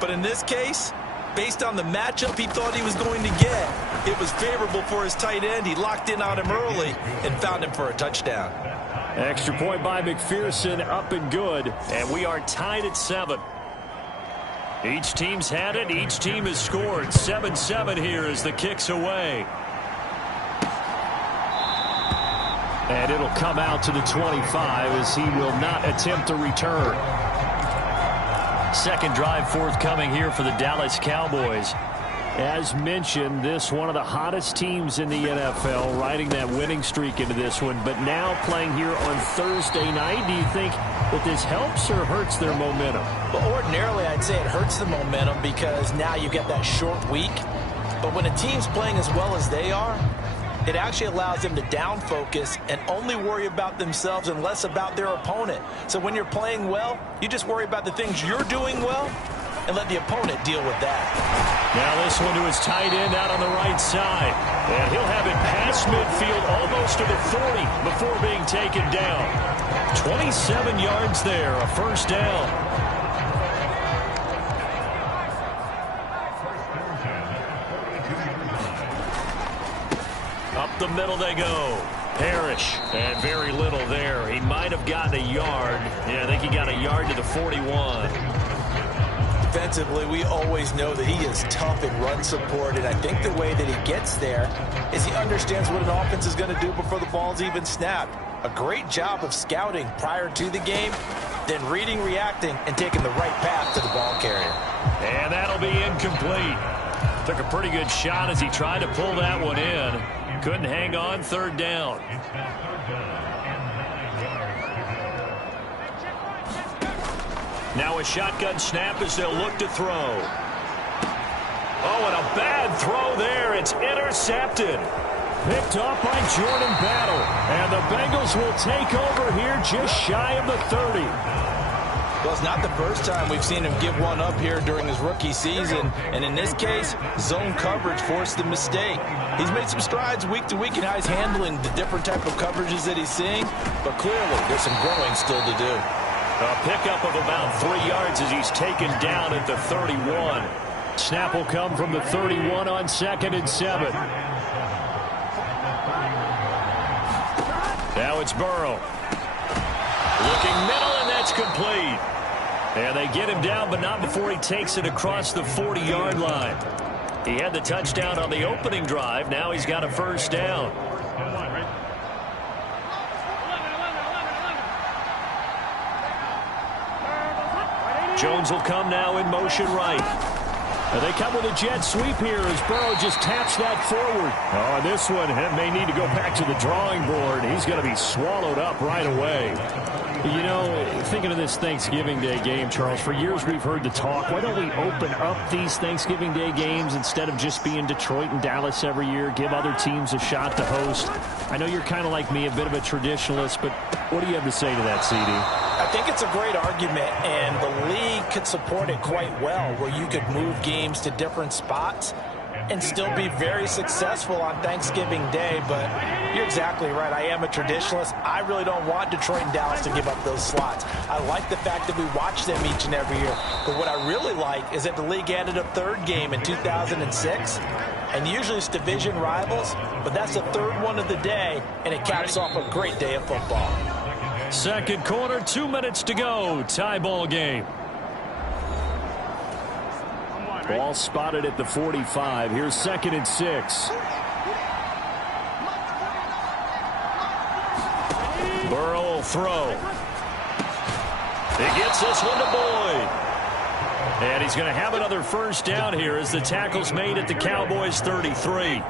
But in this case, based on the matchup he thought he was going to get, it was favorable for his tight end. He locked in on him early and found him for a touchdown. Extra point by McPherson, up and good. And we are tied at 7. Each team's had it. Each team has scored. 7-7 here as the kick's away. And it'll come out to the 25 as he will not attempt to return. Second drive forthcoming here for the Dallas Cowboys. As mentioned, this one of the hottest teams in the NFL, riding that winning streak into this one, but now playing here on Thursday night. Do you think that this helps or hurts their momentum? Well, ordinarily I'd say it hurts the momentum because now you get that short week. But when a team's playing as well as they are, it actually allows them to down focus and only worry about themselves and less about their opponent. So when you're playing well, you just worry about the things you're doing well and let the opponent deal with that. Now this one to his tight end out on the right side. And he'll have it past midfield almost to the 40 before being taken down. 27 yards there, a first down. Up the middle they go. Parrish, and very little there. He might have gotten a yard. Yeah, I think he got a yard to the 41. Defensively, we always know that he is tough in run support, and I think the way that he gets there is he understands what an offense is going to do before the ball's even snapped. A great job of scouting prior to the game, then reading, reacting, and taking the right path to the ball carrier. And that'll be incomplete. Took a pretty good shot as he tried to pull that one in. Couldn't hang on, third down. Now a shotgun snap as they'll look to throw. Oh, and a bad throw there. It's intercepted. Picked off by Jordan Battle. And the Bengals will take over here just shy of the 30. Well, it's not the first time we've seen him give one up here during his rookie season. And in this case, zone coverage forced the mistake. He's made some strides week to week in how he's handling the different type of coverages that he's seeing. But clearly, there's some growing still to do. A pickup of about 3 yards as he's taken down at the 31. Snap will come from the 31 on 2nd and 7. Now it's Burrow. Looking middle, and that's complete. And they get him down, but not before he takes it across the 40-yard line. He had the touchdown on the opening drive. Now he's got a first down. Jones will come now in motion right. And they come with a jet sweep here as Burrow just taps that forward. Oh, and this one may need to go back to the drawing board. He's going to be swallowed up right away. You know, thinking of this Thanksgiving Day game, Charles, for years we've heard the talk, why don't we open up these Thanksgiving Day games instead of just being Detroit and Dallas every year, give other teams a shot to host? I know you're kind of like me, a bit of a traditionalist, but what do you have to say to that, CD? I think it's a great argument, and the league could support it quite well, where you could move games to different spots and still be very successful on Thanksgiving Day. But you're exactly right. I am a traditionalist. I really don't want Detroit and Dallas to give up those slots. I like the fact that we watch them each and every year. But what I really like is that the league added a third game in 2006. And usually it's division rivals, but that's the third one of the day, and it caps off a great day of football. Second quarter, 2 minutes to go. Tie ball game. Ball spotted at the 45. Here's 2nd and 6. Burrow will throw. He gets this one to Boyd. And he's going to have another first down here as the tackle's made at the Cowboys 33.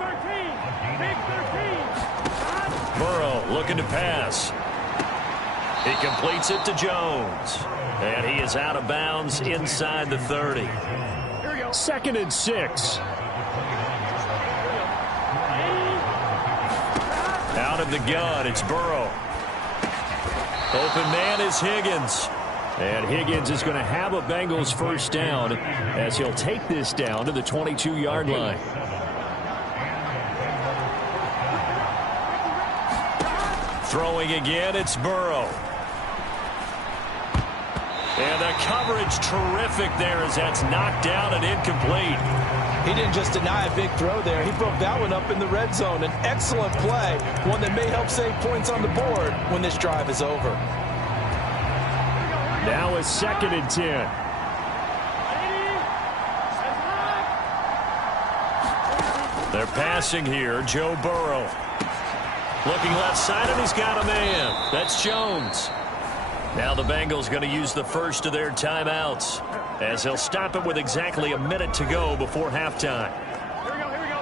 Burrow looking to pass. He completes it to Jones. And he is out of bounds inside the 30. 2nd and 6. Out of the gun, it's Burrow. Open man is Higgins. And Higgins is going to have a Bengals first down as he'll take this down to the 22-yard line. Throwing again, it's Burrow. And the coverage terrific there as that's knocked down and incomplete. He didn't just deny a big throw there. He broke that one up in the red zone. An excellent play, one that may help save points on the board when this drive is over. Now a 2nd and 10. They're passing here. Joe Burrow. Looking left side, and he's got a man. That's Jones. Now the Bengals going to use the first of their timeouts as they'll stop it with exactly a minute to go before halftime. Here we go.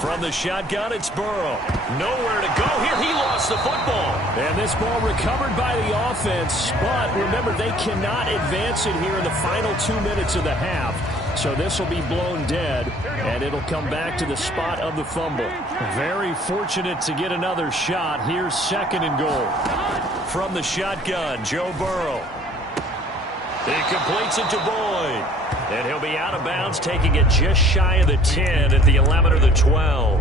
From the shotgun, it's Burrow. Nowhere to go here. He lost the football. And this ball recovered by the offense. But remember, they cannot advance it here in the final 2 minutes of the half. So this will be blown dead, and it'll come back to the spot of the fumble. Very fortunate to get another shot. Here's 2nd and goal. From the shotgun, Joe Burrow. He completes it to Boyd. And he'll be out of bounds, taking it just shy of the 10 at the 11 or the 12.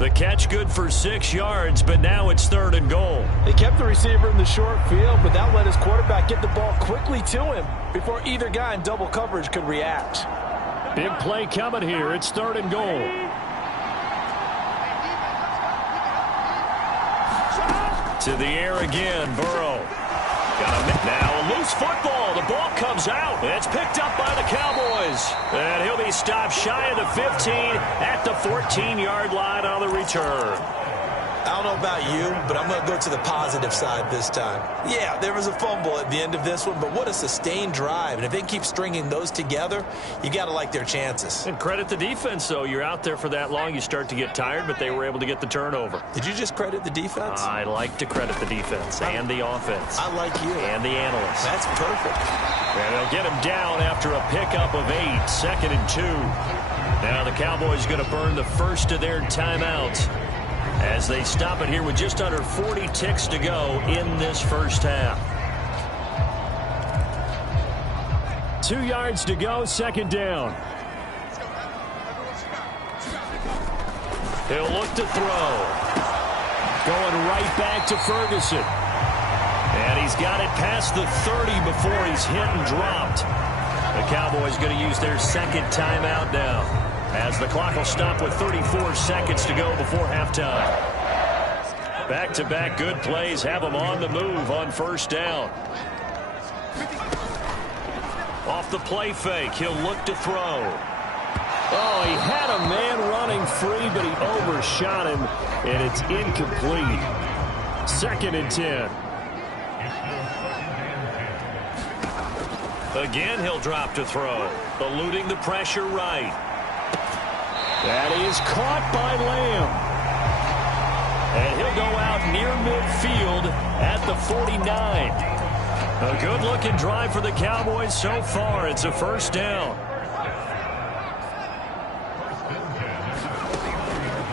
The catch good for 6 yards, but now it's 3rd and goal. They kept the receiver in the short field, but that let his quarterback get the ball quickly to him before either guy in double coverage could react. Big play coming here. It's 3rd and goal. To the air again, Burrow. Now a loose football. The ball comes out. It's picked up by the Cowboys. And he'll be stopped shy of the 15 at the 14-yard line on the return. I don't know about you, but I'm going to go to the positive side this time. Yeah, there was a fumble at the end of this one, but what a sustained drive. And if they keep stringing those together, you got to like their chances. And credit the defense, though. You're out there for that long, you start to get tired, but they were able to get the turnover. Did you just credit the defense? I like to credit the defense and the offense. I like you. And the analysts. That's perfect. And they'll get him down after a pickup of 8, 2nd and 2. Now the Cowboys going to burn the first of their timeouts as they stop it here with just under 40 ticks to go in this first half. 2 yards to go, 2nd down. He'll look to throw. Going right back to Ferguson. And he's got it past the 30 before he's hit and dropped. The Cowboys going to use their 2nd timeout now, as the clock will stop with 34 seconds to go before halftime. Back-to-back good plays have them on the move on 1st down. Off the play fake, he'll look to throw. Oh, he had a man running free, but he overshot him, and it's incomplete. 2nd and 10. Again, he'll drop to throw, eluding the pressure right. That is caught by Lamb. And he'll go out near midfield at the 49. A good-looking drive for the Cowboys so far. It's a 1st down.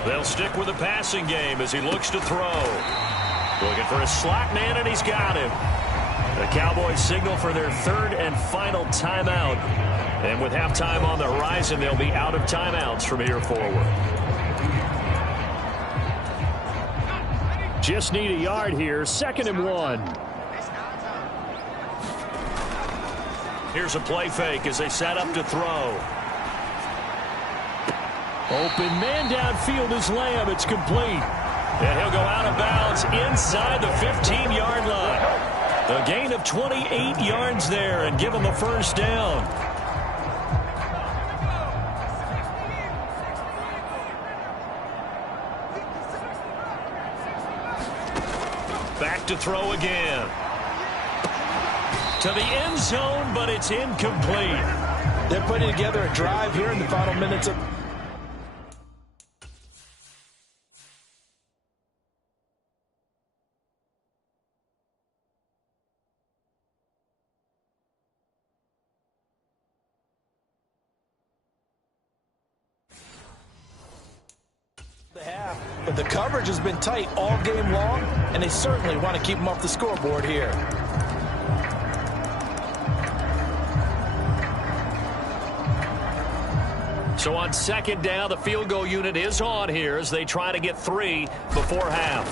They'll stick with the passing game as he looks to throw. Looking for a slot man, and he's got him. The Cowboys signal for their 3rd and final timeout. And with halftime on the horizon, they'll be out of timeouts from here forward. Just need a yard here. 2nd and 1. Here's a play fake as they set up to throw. Open man downfield is Lamb. It's complete. And he'll go out of bounds inside the 15-yard line. A gain of 28 yards there and give him a 1st down. Back to throw again. To the end zone, but it's incomplete. They're putting together a drive here in the final minutes of... But the coverage has been tight all game long, and they certainly want to keep them off the scoreboard here. So on second down, the field goal unit is on here as they try to get 3 before half.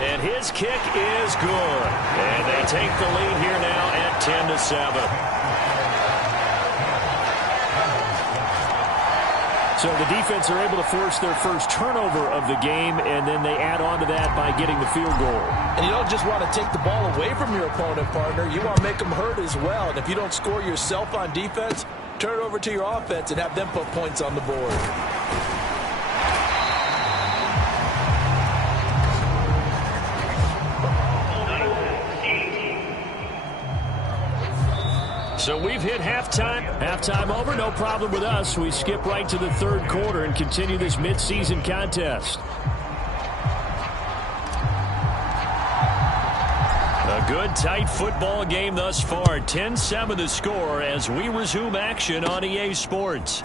And his kick is good. And they take the lead here now at 10-7. So the defense are able to force their first turnover of the game, and then they add on to that by getting the field goal. And you don't just want to take the ball away from your opponent, partner. You want to make them hurt as well. And if you don't score yourself on defense, turn it over to your offense and have them put points on the board. So we've hit halftime. Halftime over, no problem with us. We skip right to the third quarter and continue this midseason contest. A good, tight football game thus far. 10-7 the score as we resume action on EA Sports.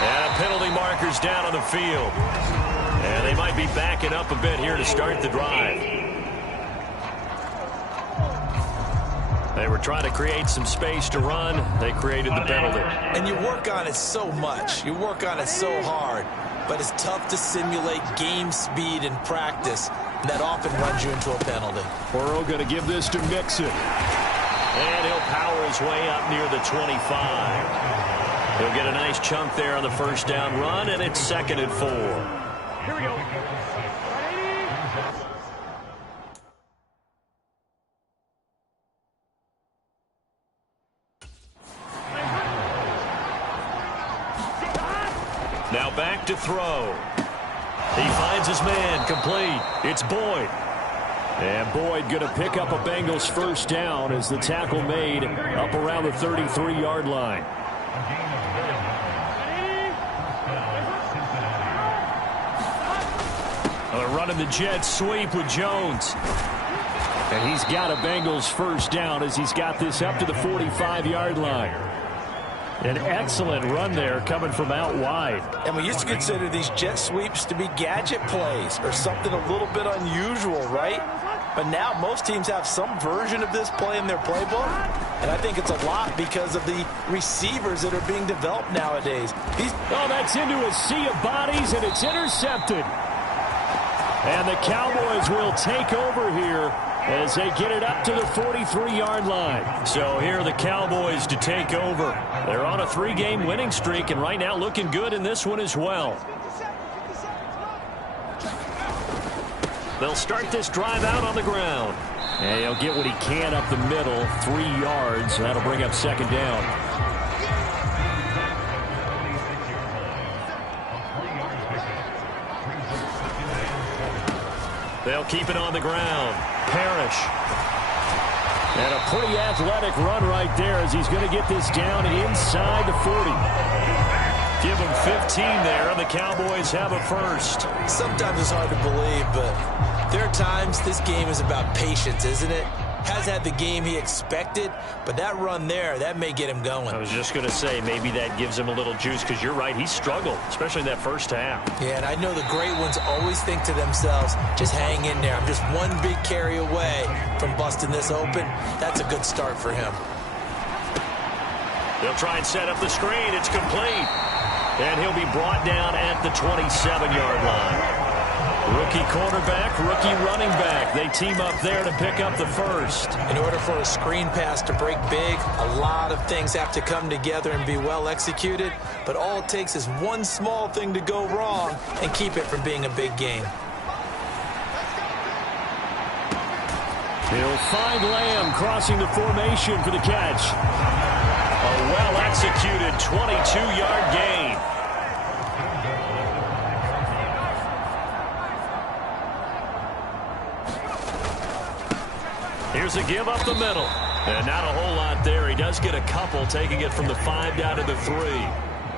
And a penalty marker's down on the field. And they might be backing up a bit here to start the drive. They were trying to create some space to run. They created the penalty. And you work on it so much. You work on it so hard. But it's tough to simulate game speed in practice. And that often runs you into a penalty. Burrow going to give this to Mixon. And he'll power his way up near the 25. He'll get a nice chunk there on the first down run, and it's 2nd and 4. Here we go. Now back to throw. He finds his man, complete. It's Boyd. And Boyd going to pick up a Bengals first down as the tackle made up around the 33-yard line. They're running the jet sweep with Jones. And he's got a Bengals first down as he's got this up to the 45-yard line. An excellent run there coming from out wide. And we used to consider these jet sweeps to be gadget plays or something a little bit unusual, right? But now most teams have some version of this play in their playbook. And I think it's a lot because of the receivers that are being developed nowadays. Oh, that's into a sea of bodies, and it's intercepted. And the Cowboys will take over here as they get it up to the 43-yard line. So here are the Cowboys to take over. They're on a 3-game winning streak, and right now looking good in this one as well. They'll start this drive out on the ground. And he'll get what he can up the middle, 3 yards. That'll bring up 2nd down. They'll keep it on the ground. Parrish. And a pretty athletic run right there as he's going to get this down inside the 40. Give him 15 there, and the Cowboys have a first. Sometimes it's hard to believe, but there are times this game is about patience, isn't it? Has had the game he expected, but that run there, that may get him going. I was just going to say, maybe that gives him a little juice, because you're right, he struggled, especially in that first half. Yeah, and I know the great ones always think to themselves, just hang in there. I'm just one big carry away from busting this open. That's a good start for him. They'll try and set up the screen. It's complete. And he'll be brought down at the 27-yard line. Rookie quarterback, rookie running back. They team up there to pick up the first. In order for a screen pass to break big, a lot of things have to come together and be well executed. But all it takes is one small thing to go wrong and keep it from being a big game. He'll find Lamb crossing the formation for the catch. A well-executed 22-yard gain. Here's a give up the middle. And not a whole lot there. He does get a couple, taking it from the 5 down to the 3.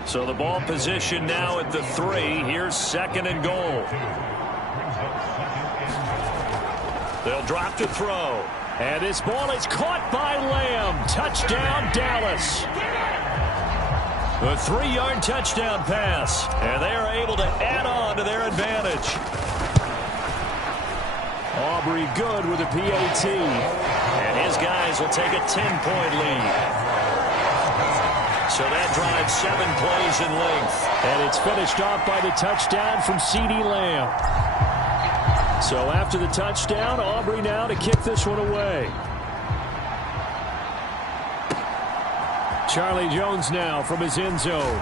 So the ball position now at the 3. Here's 2nd and goal. They'll drop to throw. And this ball is caught by Lamb. Touchdown, Dallas. A 3-yard touchdown pass. And they are able to add on to their advantage. Aubrey good with a PAT. And his guys will take a 10-point lead. So that drives 7 plays in length. And it's finished off by the touchdown from CeeDee Lamb. So after the touchdown, Aubrey now to kick this one away. Charlie Jones now from his end zone.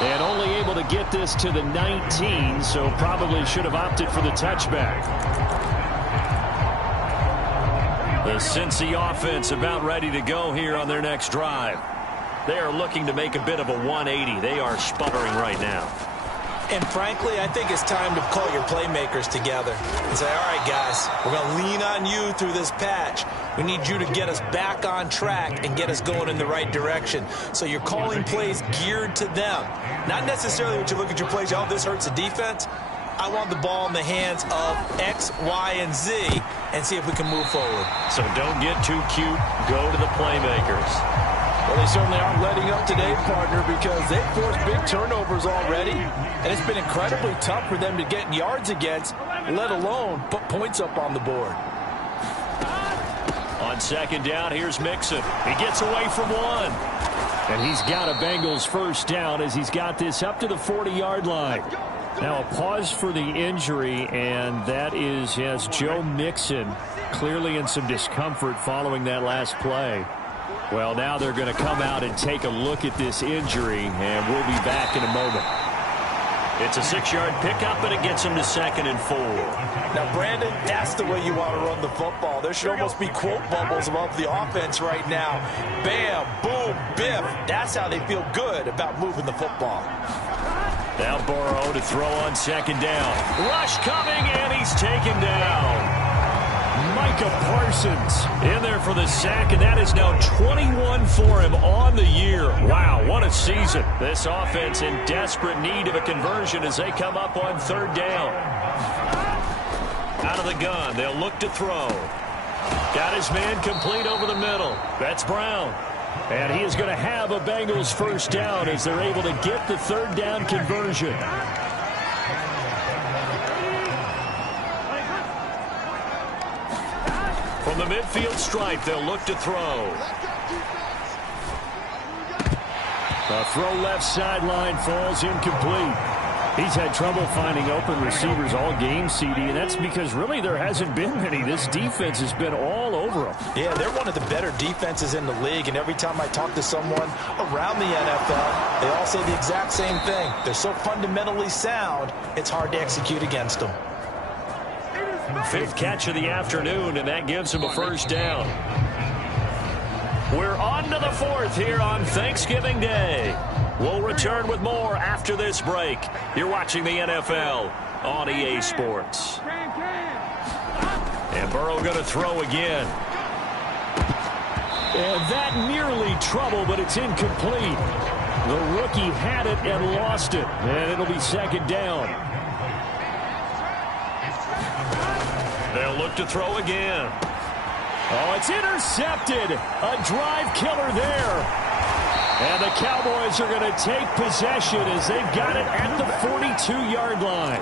And only able to get this to the 19, so probably should have opted for the touchback. The Cincy offense about ready to go here on their next drive. They are looking to make a bit of a 180. They are sputtering right now. And frankly, I think it's time to call your playmakers together and say, all right, guys, we're going to lean on you through this patch. We need you to get us back on track and get us going in the right direction. So you're calling plays geared to them. Not necessarily when you look at your plays, oh, this hurts the defense. I want the ball in the hands of X, Y, and Z and see if we can move forward. So don't get too cute. Go to the playmakers. Well, they certainly aren't letting up today, partner, because they've forced big turnovers already, and it's been incredibly tough for them to get yards against, let alone put points up on the board. On second down, here's Mixon. He gets away from one. And he's got a Bengals first down as he's got this up to the 40-yard line. Now a pause for the injury, and that is, yes, Joe Mixon clearly in some discomfort following that last play. Well, now they're going to come out and take a look at this injury, and we'll be back in a moment. It's a 6-yard pickup, and it gets him to 2nd and 4. Now, Brandon, that's the way you want to run the football. There should almost be quote bubbles above the offense right now. Bam, boom, biff. That's how they feel good about moving the football. Now Burrow to throw on second down. Rush coming, and he's taken down. Micah Parsons in there for the sack, and that is now 21 for him on the year. Wow, what a season. This offense in desperate need of a conversion as they come up on third down. Out of the gun, they'll look to throw. Got his man complete over the middle. That's Brown. And he is going to have a Bengals first down as they're able to get the third down conversion. From the midfield stripe, they'll look to throw. A throw left sideline falls incomplete. He's had trouble finding open receivers all game, CD, and that's because really there hasn't been many. This defense has been all over them. Yeah, they're one of the better defenses in the league, and every time I talk to someone around the NFL, they all say the exact same thing. They're so fundamentally sound, it's hard to execute against them. 5th catch of the afternoon, and that gives him a first down. We're on to the 4th here on Thanksgiving Day. We'll return with more after this break. You're watching the NFL on EA Sports. And Burrow going to throw again. And that nearly trouble, but it's incomplete. The rookie had it and lost it, and it'll be second down. They'll look to throw again. Oh, it's intercepted. A drive killer there. And the Cowboys are going to take possession as they've got it at the 42-yard line.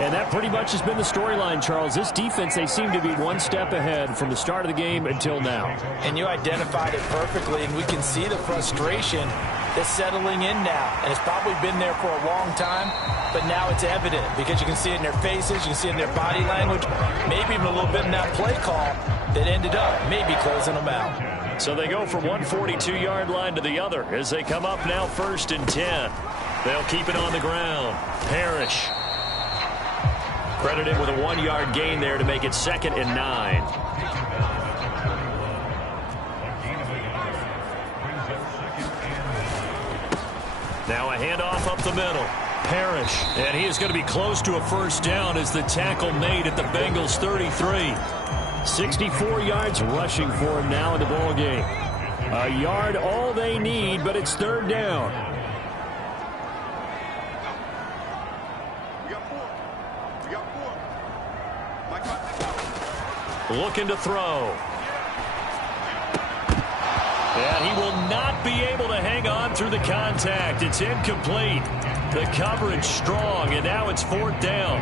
And that pretty much has been the storyline, Charles. This defense, they seem to be one step ahead from the start of the game until now. And you identified it perfectly, and we can see the frustration that's settling in now. And it's probably been there for a long time, but now it's evident because you can see it in their faces, you can see it in their body language, maybe even a little bit in that play call that ended up maybe closing them out. So they go from one 42-yard line to the other as they come up now 1st and 10. They'll keep it on the ground. Parrish. Credited with a 1-yard gain there to make it 2nd and 9. Now a handoff up the middle. Parrish. And he is going to be close to a first down as the tackle made at the Bengals 33. 64 yards rushing for him now in the ball game. A yard all they need, but it's third down. Looking to throw. And he will not be able to hang on through the contact. It's incomplete. The coverage strong, and now it's 4th down.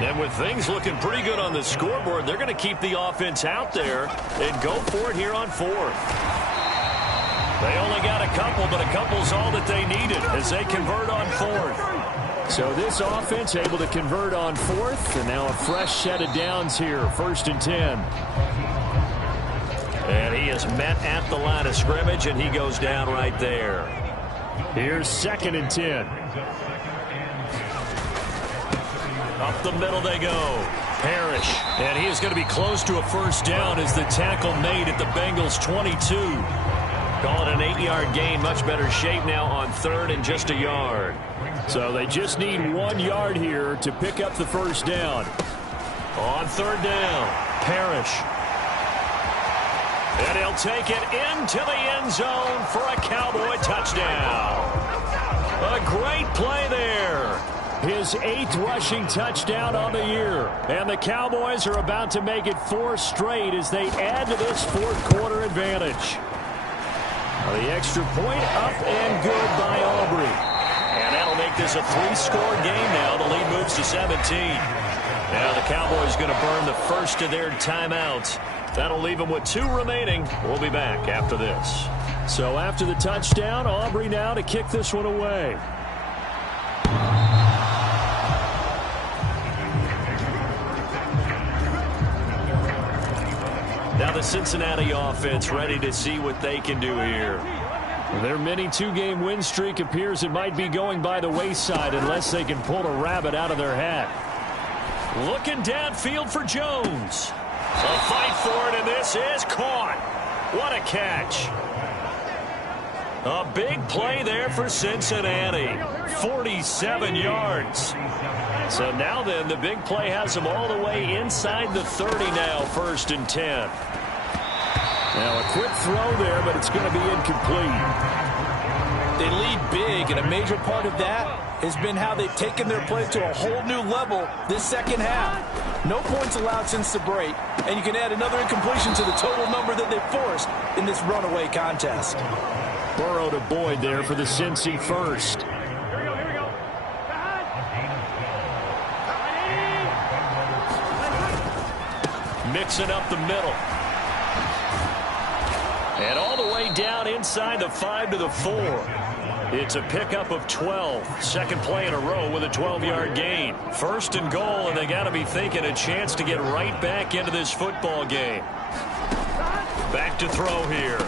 And with things looking pretty good on the scoreboard, they're going to keep the offense out there and go for it here on fourth. They only got a couple, but a couple's all that they needed as they convert on fourth. So this offense able to convert on fourth, and now a fresh set of downs here, 1st and 10. And he is met at the line of scrimmage, and he goes down right there. Here's 2nd and 10. Up the middle they go. Parrish. And he is going to be close to a first down as the tackle made at the Bengals 22. Call it an 8-yard gain. Much better shape now on 3rd and just a yard. So they just need 1 yard here to pick up the first down. On 3rd down, Parrish. And he'll take it into the end zone for a Cowboy touchdown. A great play there. His 8th rushing touchdown on the year. And the Cowboys are about to make it 4 straight as they add to this 4th quarter advantage. The extra point up and good by Aubrey. And that'll make this a 3-score game now. The lead moves to 17. Now the Cowboys going to burn the first of their timeouts. That'll leave them with 2 remaining. We'll be back after this. So after the touchdown, Aubrey now to kick this one away. Now the Cincinnati offense ready to see what they can do here. Their mini 2-game win streak appears it might be going by the wayside unless they can pull a rabbit out of their hat. Looking downfield for Jones. A fight for it, and this is caught. What a catch. A big play there for Cincinnati. 47 yards. So now then, the big play has them all the way inside the 30 now, 1st and 10. Now a quick throw there, but it's going to be incomplete. They lead big, and a major part of that has been how they've taken their play to a whole new level this second half. No points allowed since the break, and you can add another incompletion to the total number that they've forced in this runaway contest. Burrow to Boyd there for the Cincy first. Mixing up the middle. And all the way down inside the 5 to the 4. It's a pickup of 12. Second play in a row with a 12-yard gain. 1st and goal, and they got to be thinking a chance to get right back into this football game. Back to throw here.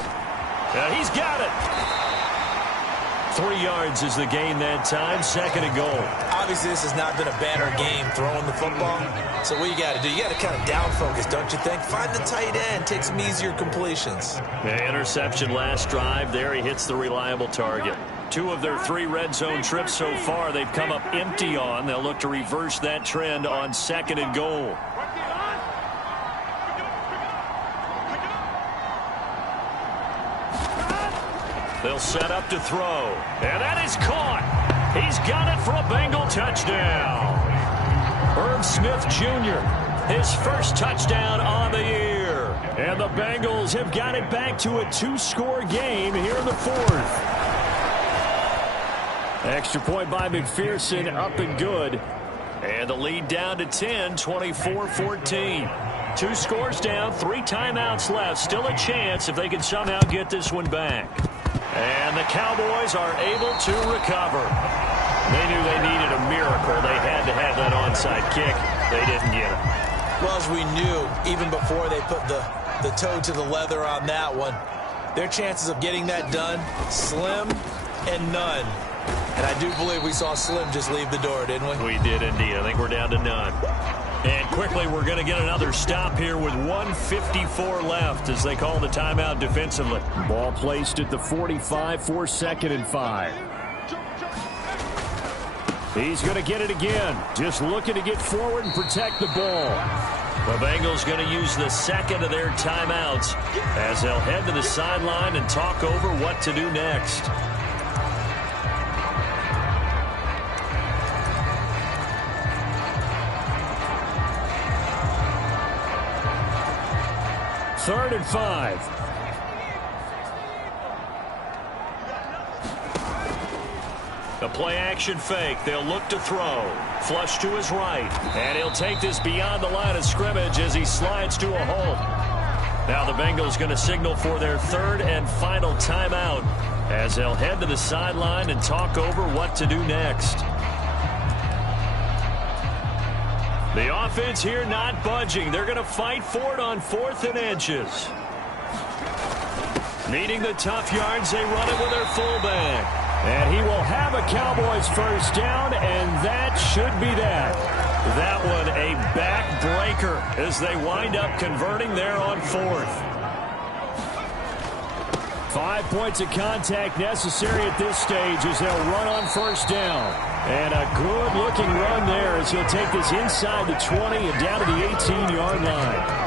He's got it. 3 yards is the gain that time. 2nd and goal. Obviously, this has not been a banner game throwing the football. So what you got to do, you got to kind of down focus, don't you think? Find the tight end, take some easier completions. The interception last drive there. He hits the reliable target. 2 of their 3 red zone trips so far they've come up empty on. They'll look to reverse that trend on 2nd and goal. They'll set up to throw. And that is caught. He's got it for a Bengal touchdown. Irv Smith Jr., his first touchdown on the year. And the Bengals have got it back to a 2-score game here in the 4th. Extra point by McPherson, up and good. And the lead down to 10, 24-14. 2 scores down, 3 timeouts left. Still a chance if they can somehow get this one back. And the Cowboys are able to recover. They knew they needed a miracle. They had to have that onside kick. They didn't get it. Well, as we knew, even before they put the toe to the leather on that one, their chances of getting that done, slim and none. And I do believe we saw Slim just leave the door, didn't we? We did indeed. I think we're down to none. And quickly, we're going to get another stop here with 1:54 left as they call the timeout defensively. Ball placed at the 45 for 2nd and 5. He's going to get it again. Just looking to get forward and protect the ball. The Bengals going to use the 2nd of their timeouts as they'll head to the sideline and talk over what to do next. Third and 5. A play action fake. They'll look to throw. Flush to his right. And he'll take this beyond the line of scrimmage as he slides to a halt. Now the Bengals going to signal for their third and final timeout as they'll head to the sideline and talk over what to do next. The offense here not budging. They're going to fight for it on 4th and inches. Needing the tough yards, they run it with their fullback. And he will have a Cowboys first down, and that should be that. That one a backbreaker as they wind up converting there on 4th. 5 points of contact necessary at this stage as they'll run on first down. And a good-looking run there as he'll take this inside the 20 and down to the 18-yard line.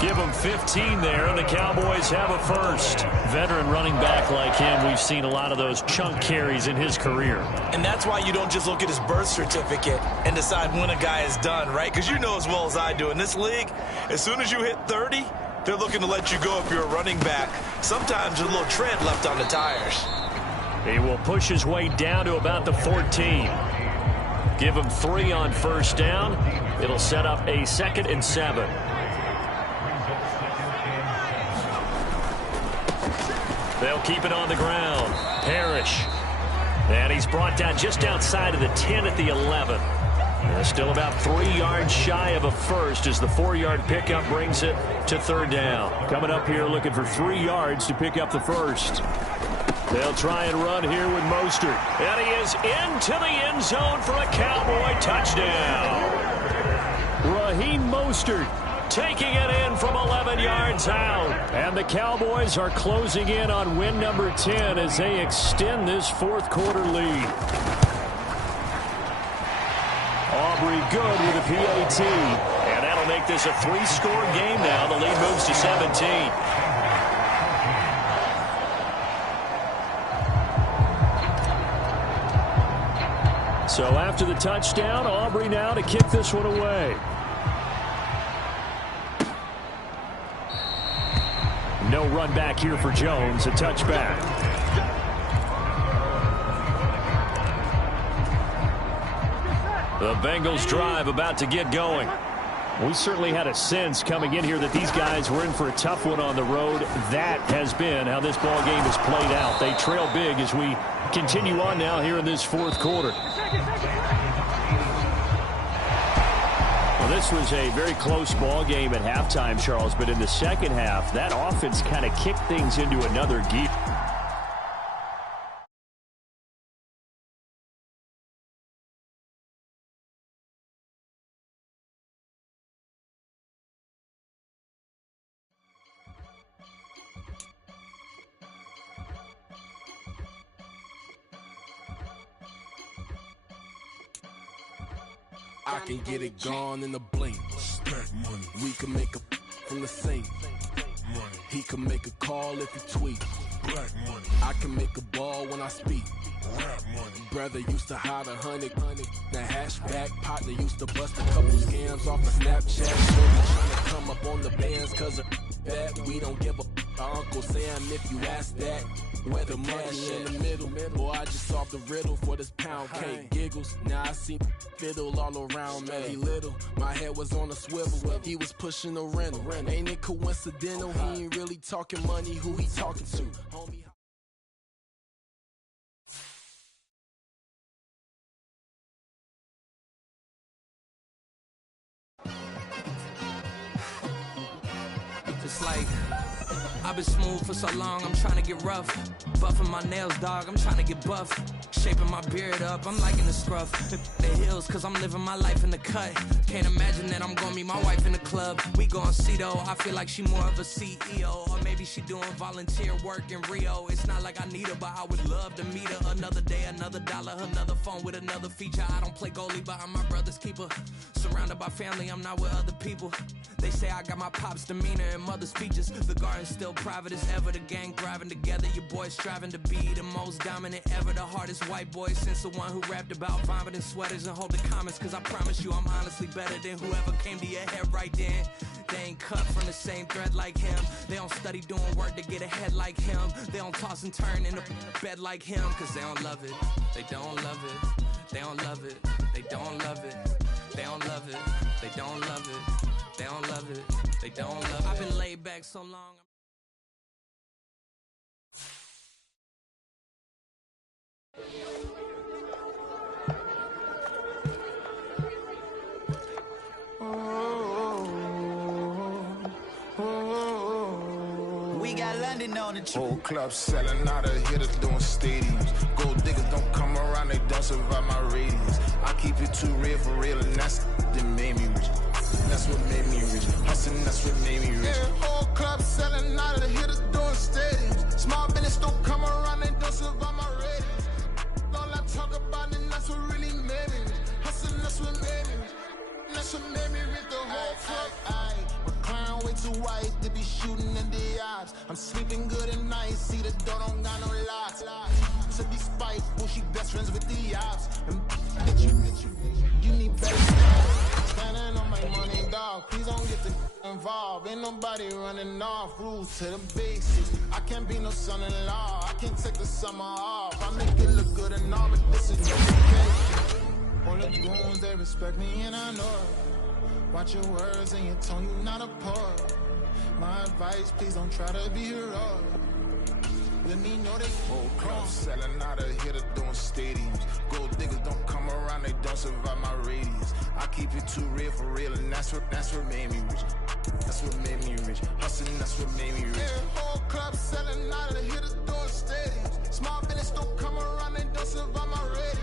Give him 15 there, and the Cowboys have a first. Veteran running back like him, we've seen a lot of those chunk carries in his career. And that's why you don't just look at his birth certificate and decide when a guy is done, right? Because you know as well as I do, in this league, as soon as you hit 30, they're looking to let you go if you're a running back. Sometimes there's a little tread left on the tires. He will push his way down to about the 14. Give him 3 on first down. It'll set up a 2nd and 7. They'll keep it on the ground. Parrish. And he's brought down just outside of the 10 at the 11. Still about 3 yards shy of a first as the 4-yard pickup brings it to 3rd down. Coming up here looking for 3 yards to pick up the first. They'll try and run here with Mostert. And he is into the end zone for a Cowboy touchdown. Raheem Mostert taking it in from 11 yards out. And the Cowboys are closing in on win number 10 as they extend this 4th quarter lead. Aubrey good with a PAT. And that'll make this a 3-score game now. The lead moves to 17. So after the touchdown, Aubrey now to kick this one away. No run back here for Jones, a touchback. The Bengals drive about to get going. We certainly had a sense coming in here that these guys were in for a tough one on the road. That has been how this ball game has played out. They trail big as we continue on now here in this 4th quarter. Well, this was a very close ball game at halftime, Charles, but in the second half, that offense kind of kicked things into another gear. I can get it gone in a blink. Stack money. We can make a from the sink. Money. He can make a call if he tweet. Black money. I can make a ball when I speak. Rap money. Brother used to hide 100. The hashback partner used to bust a couple scams off of Snapchat. Trying to come up on the bands cause of that. We don't give a Uncle Sam if you ask that. Where the money in the middle. Boy, I just solved the riddle for this pound cake. Giggles, now I see fiddle all around me. He little, my head was on a swivel. He was pushing a rental. Ain't it coincidental? He ain't really talking money. Who he talking to? Homie. It's like I've been smooth for so long, I'm trying to get rough. Buffing my nails, dog, I'm trying to get buff. Shaping my beard up, I'm liking the scruff. The hills, cause I'm living my life in the cut. Can't imagine that I'm gonna meet my wife in the club. We gon' see though, I feel like she more of a CEO. Or maybe she doing volunteer work in Rio. It's not like I need her, but I would love to meet her. Another day, another dollar, another phone with another feature. I don't play goalie, but I'm my brother's keeper. Surrounded by family, I'm not with other people. They say I got my pop's demeanor and mother's features. The garden's still private as ever. The gang thriving together. Your boys striving to be the most dominant ever. The hardest white boy since the one who rapped about vomiting sweaters and hold the comments. Cause I promise you I'm honestly better than whoever came to your head right then. They ain't cut from the same thread like him. They don't study doing work to get ahead like him. They don't toss and turn in the bed like him. Cause they don't love it. They don't love it. They don't love it. They don't love it. They don't love it. They don't love it. They don't love it. They don't love it. I've been laid back so long. We got London on the trip. Whole club selling out of hitters doing stadiums. Gold diggers don't come around, they don't survive my radius. I keep it too real for real, and that's that made me rich. That's what made me rich. Hustling, that's what made me rich. Yeah, whole club selling out of the hitters doing stadiums. Small business don't come around, they don't survive my radius. All I talk about, and that's what really made me rich. Hustling, that's what made me rich. That's what made me rich. The whole club. McLaren way too white to be shooting in the odds. I'm sleeping good at night, see the door don't got no locks. To be spiteful, she best friends with the ops. And you need better stuff. Standing on my money, dog. Please don't get involved. Ain't nobody running off. Rules to the basics. I can't be no son-in-law. I can't take the summer off. I make it look good and all, but this is no vacation. All the goons, they respect me and I know it. Watch your words and your tone, you not a poet. My advice, please don't try to be heroic. Let me know they whole club selling out of hitters doing stadiums. Gold diggers don't come around, they don't survive my radius. I keep it too real for real, and that's what made me rich. That's what made me rich. Hustling, that's what made me rich. Yeah, whole club selling out of the hitters doing stadiums. Small business don't come around, they don't survive my radius.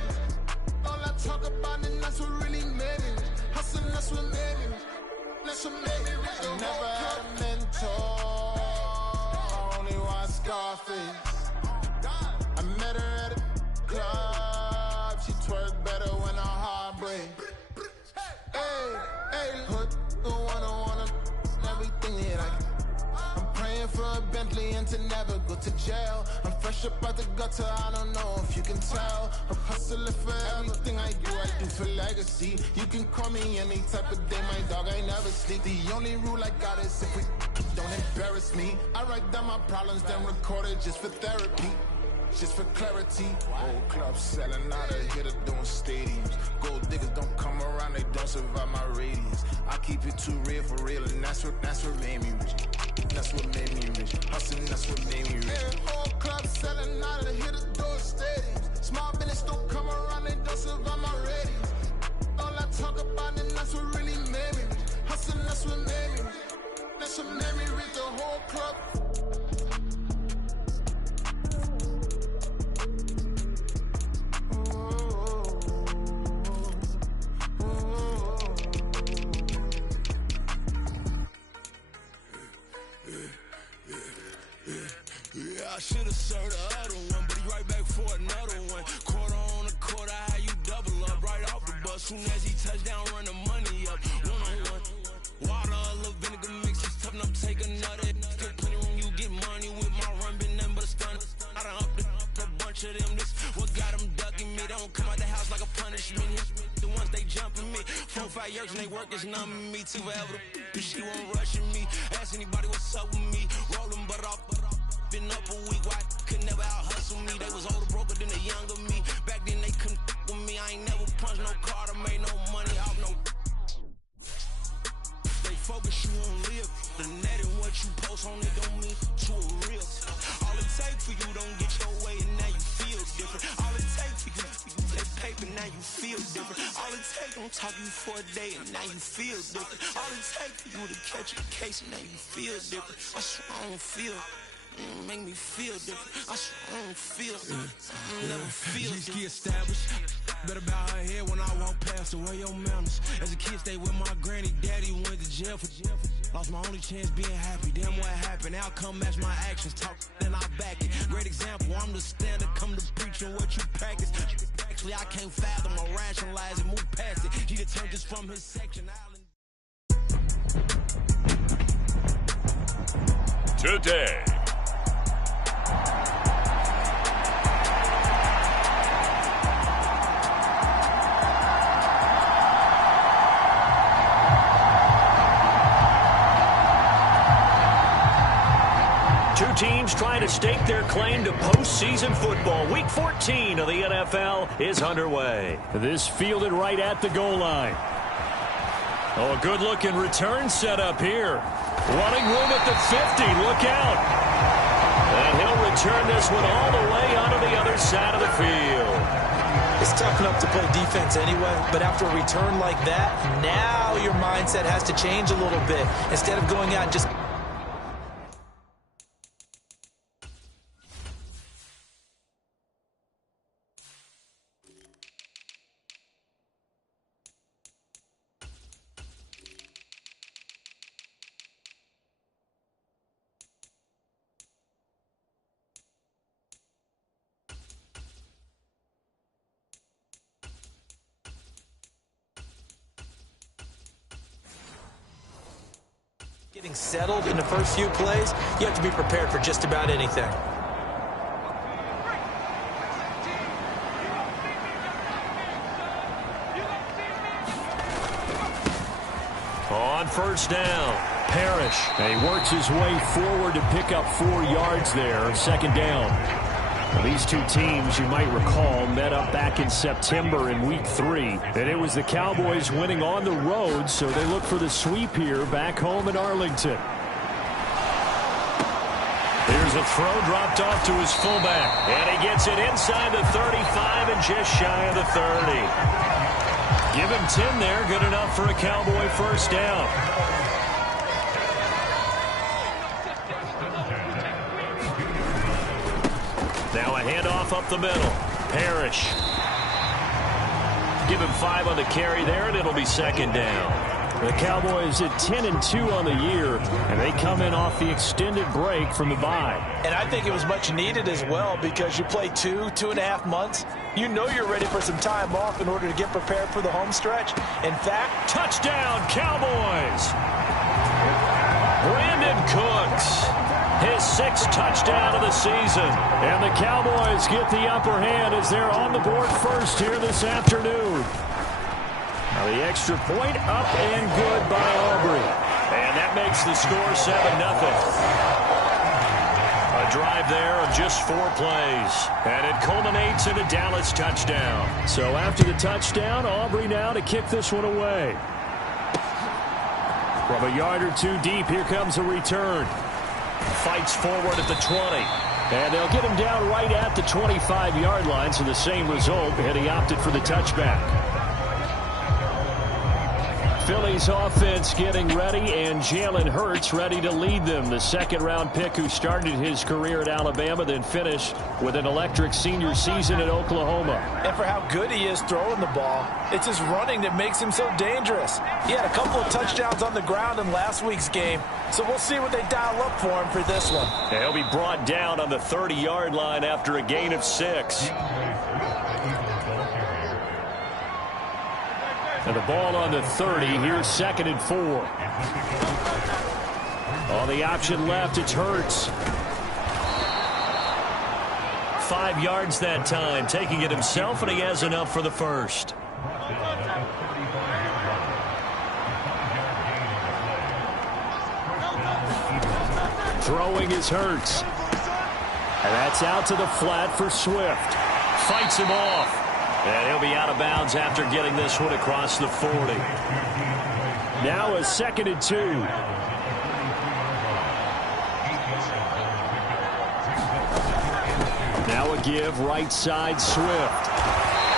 All I talk about, and that's what really made me rich. Hustling, that's what made me rich. That's what made me rich. I never had a mentor. Only one Scarface. I met her at a club. She twerk better when her heart breaks. Hey, put the one on one everything that I can. I'm praying for a Bentley and to never go to jail. I'm fresh up out the gutter, I don't know if you can tell. I'm hustling for everything I do for legacy. You can call me any type of day, my dog, I never sleep. The only rule I got is if we don't embarrass me. I write down my problems, then record it just for therapy. Just for clarity. Whole club selling out of hitters doing stadiums. Gold diggers don't come around, they don't survive my radius. I keep it too real for real, and that's what made me rich. That's what made me rich. Hustling, that's what made me rich. Yeah, whole club selling out of the hitters doing stadiums. Small business don't come around, they don't survive my radius. All I talk about, and that's what really made me rich. Hustling, that's what made me rich. That's what made me rich. The whole club. I should've served the other one, but he right back for another one. Quarter on a quarter, how you double up right off the bus. Soon as he touch down, run the money up. One-on-one. Water, a little vinegar mix, it's tough enough, take another. Get plenty room, you get money with my run, been nothing but a stun. I done up a bunch of them, this what got them ducking me. They don't come out the house like a punishment. The ones they jumping me. 4 or 5 years and they work is numbing me. Too forever, she won't rushing me. Ask anybody what's up with me. Rolling butt off. Been up a week, why could never out hustle me? They was older, broker than the younger me. Back then they couldn't with me. I ain't never punched no card or made no money off no. They focus you on live. The net and what you post on it don't mean to a real. All it take for you don't get your way and now you feel different. All it take for you that paper, now you feel different. All it take don't talk you for a day and now you feel different. All it take for you to catch a case and now you feel different. I swear I don't feel. Make me feel different. I swear I don't feel. Never feel. G-ski established. Better bow her head when I walk past her. Where your manners? As a kid, stayed with my granny. Daddy went to jail for. Lost my only chance being happy. Damn, what happened? Outcome match my actions. Talk and I back it. Great example. I'm the standard. Come to preaching what you practice. Actually, I can't fathom or rationalize and move past it. He determined just from his section. Today. Two teams trying to stake their claim to postseason football. Week 14 of the NFL is underway. This fielded right at the goal line. Oh, a good-looking return set up here. Running room at the 50. Look out. And he'll return this one all the way onto the other side of the field. It's tough enough to play defense anyway, but after a return like that, now your mindset has to change a little bit. Instead of going out and just... getting settled in the first few plays, you have to be prepared for just about anything. On first down, Parrish. And he works his way forward to pick up 4 yards there. Second down. Well, these two teams, you might recall, met up back in September in Week 3. And it was the Cowboys winning on the road, so they look for the sweep here back home in Arlington. Here's a throw dropped off to his fullback. And he gets it inside the 35 and just shy of the 30. Give him 10 there, good enough for a Cowboy first down. Now a handoff up the middle. Parrish. Give him 5 on the carry there, and it'll be second down. The Cowboys at 10-2 on the year, and they come in off the extended break from the bye. And I think it was much needed as well because you play 2.5 months. You know you're ready for some time off in order to get prepared for the home stretch. In fact, touchdown, Cowboys! Brandon Cooks. His 6th touchdown of the season. And the Cowboys get the upper hand as they're on the board first here this afternoon. Now the extra point up and good by Aubrey. And that makes the score 7-0. A drive there of just 4 plays. And it culminates in a Dallas touchdown. So after the touchdown, Aubrey now to kick this one away. From a yard or 2 deep, here comes a return. Fights forward at the 20. And they'll get him down right at the 25-yard line, so the same result, and he opted for the touchback. Philly's offense getting ready, and Jalen Hurts ready to lead them. The 2nd-round pick who started his career at Alabama, then finished with an electric senior season at Oklahoma. And for how good he is throwing the ball, it's his running that makes him so dangerous. He had a couple of touchdowns on the ground in last week's game, so we'll see what they dial up for him for this one. And he'll be brought down on the 30-yard line after a gain of 6. And the ball on the 30. Here's 2nd and 4. On the option left, it's Hurts. 5 yards that time, taking it himself, and he has enough for the first. Throwing is Hurts. And that's out to the flat for Swift. Fights him off. And he'll be out of bounds after getting this one across the 40. Now a 2nd and 2. Now a give, right side, Swift.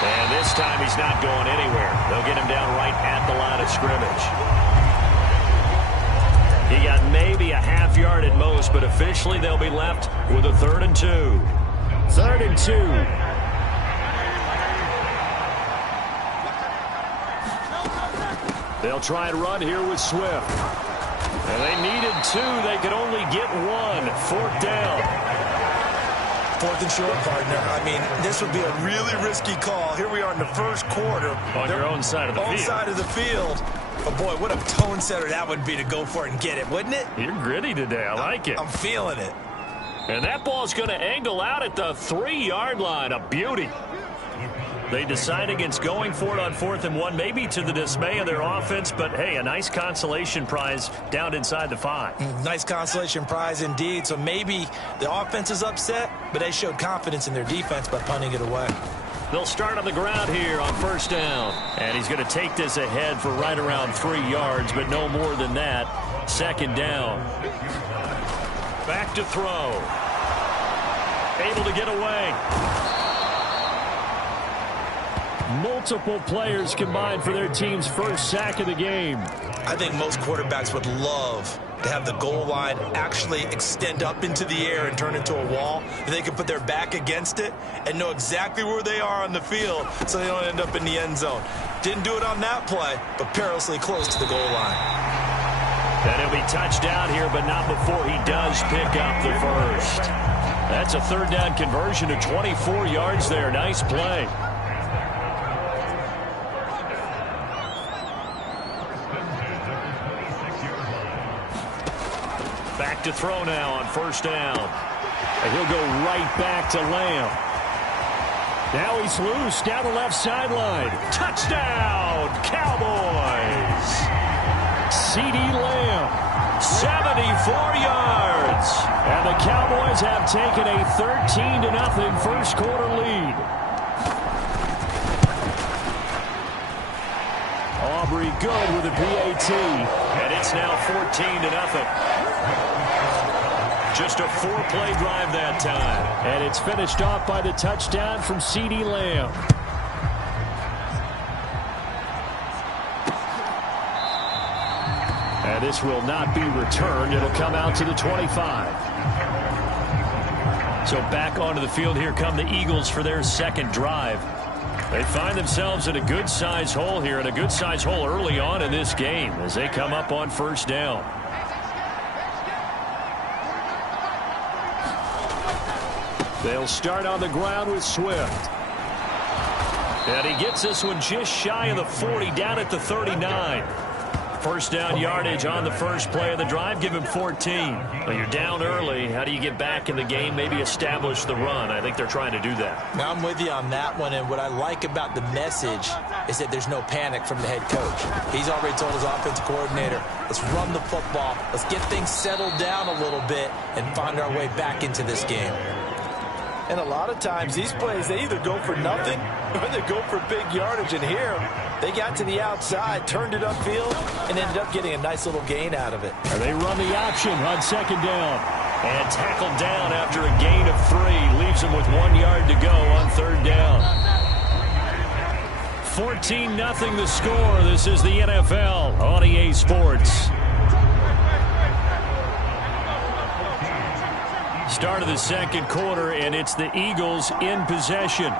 And this time he's not going anywhere. They'll get him down right at the line of scrimmage. He got maybe a half yard at most, but officially they'll be left with a 3rd and 2. 3rd and 2. They'll try and run here with Swift. And they needed 2. They could only get 1. 4th down. 4th and short, partner. I mean, this would be a really risky call. Here we are in the first quarter. On your own side of the field. On side of the field. But, boy, what a tone setter that would be to go for it and get it, wouldn't it? You're gritty today. I like it. I'm feeling it. And that ball's going to angle out at the 3-yard line. A beauty. They decide against going for it on 4th and 1, maybe to the dismay of their offense, but hey, a nice consolation prize down inside the 5. Nice consolation prize indeed. So maybe the offense is upset, but they showed confidence in their defense by punting it away. They'll start on the ground here on 1st down. And he's going to take this ahead for right around 3 yards, but no more than that. 2nd down. Back to throw. Able to get away. Multiple players combined for their team's first sack of the game. I think most quarterbacks would love to have the goal line actually extend up into the air and turn into a wall. They can put their back against it and know exactly where they are on the field so they don't end up in the end zone. Didn't do it on that play, but perilously close to the goal line. And he'll be touched down here, but not before he does pick up the first. That's a 3rd down conversion to 24 yards there. Nice play. Back to throw now on 1st down. And he'll go right back to Lamb. Now he's loose down the left sideline. Touchdown, Cowboys. C.D. Lamb, 74 yards. And the Cowboys have taken a 13-0 first quarter lead. Aubrey good with a PAT. And it's now 14-0. Just a 4-play drive that time. And it's finished off by the touchdown from C.D. Lamb. And this will not be returned. It'll come out to the 25. So back onto the field here come the Eagles for their 2nd drive. They find themselves in a good-sized hole here, and a good-sized hole early on in this game as they come up on 1st down. They'll start on the ground with Swift. And he gets this one just shy of the 40, down at the 39. 1st down yardage on the first play of the drive. Give him 14. Well, you're down early. How do you get back in the game, maybe establish the run? I think they're trying to do that. Now, I'm with you on that one, and what I like about the message is that there's no panic from the head coach. He's already told his offensive coordinator, let's run the football, let's get things settled down a little bit and find our way back into this game. And a lot of times these plays, they either go for nothing or they go for big yardage. And here, they got to the outside, turned it upfield, and ended up getting a nice little gain out of it. And they run the option on 2nd down. And tackled down after a gain of 3. Leaves him with 1 yard to go on 3rd down. 14-0 the score. This is the NFL on EA Sports. Start of the 2nd quarter, and it's the Eagles in possession.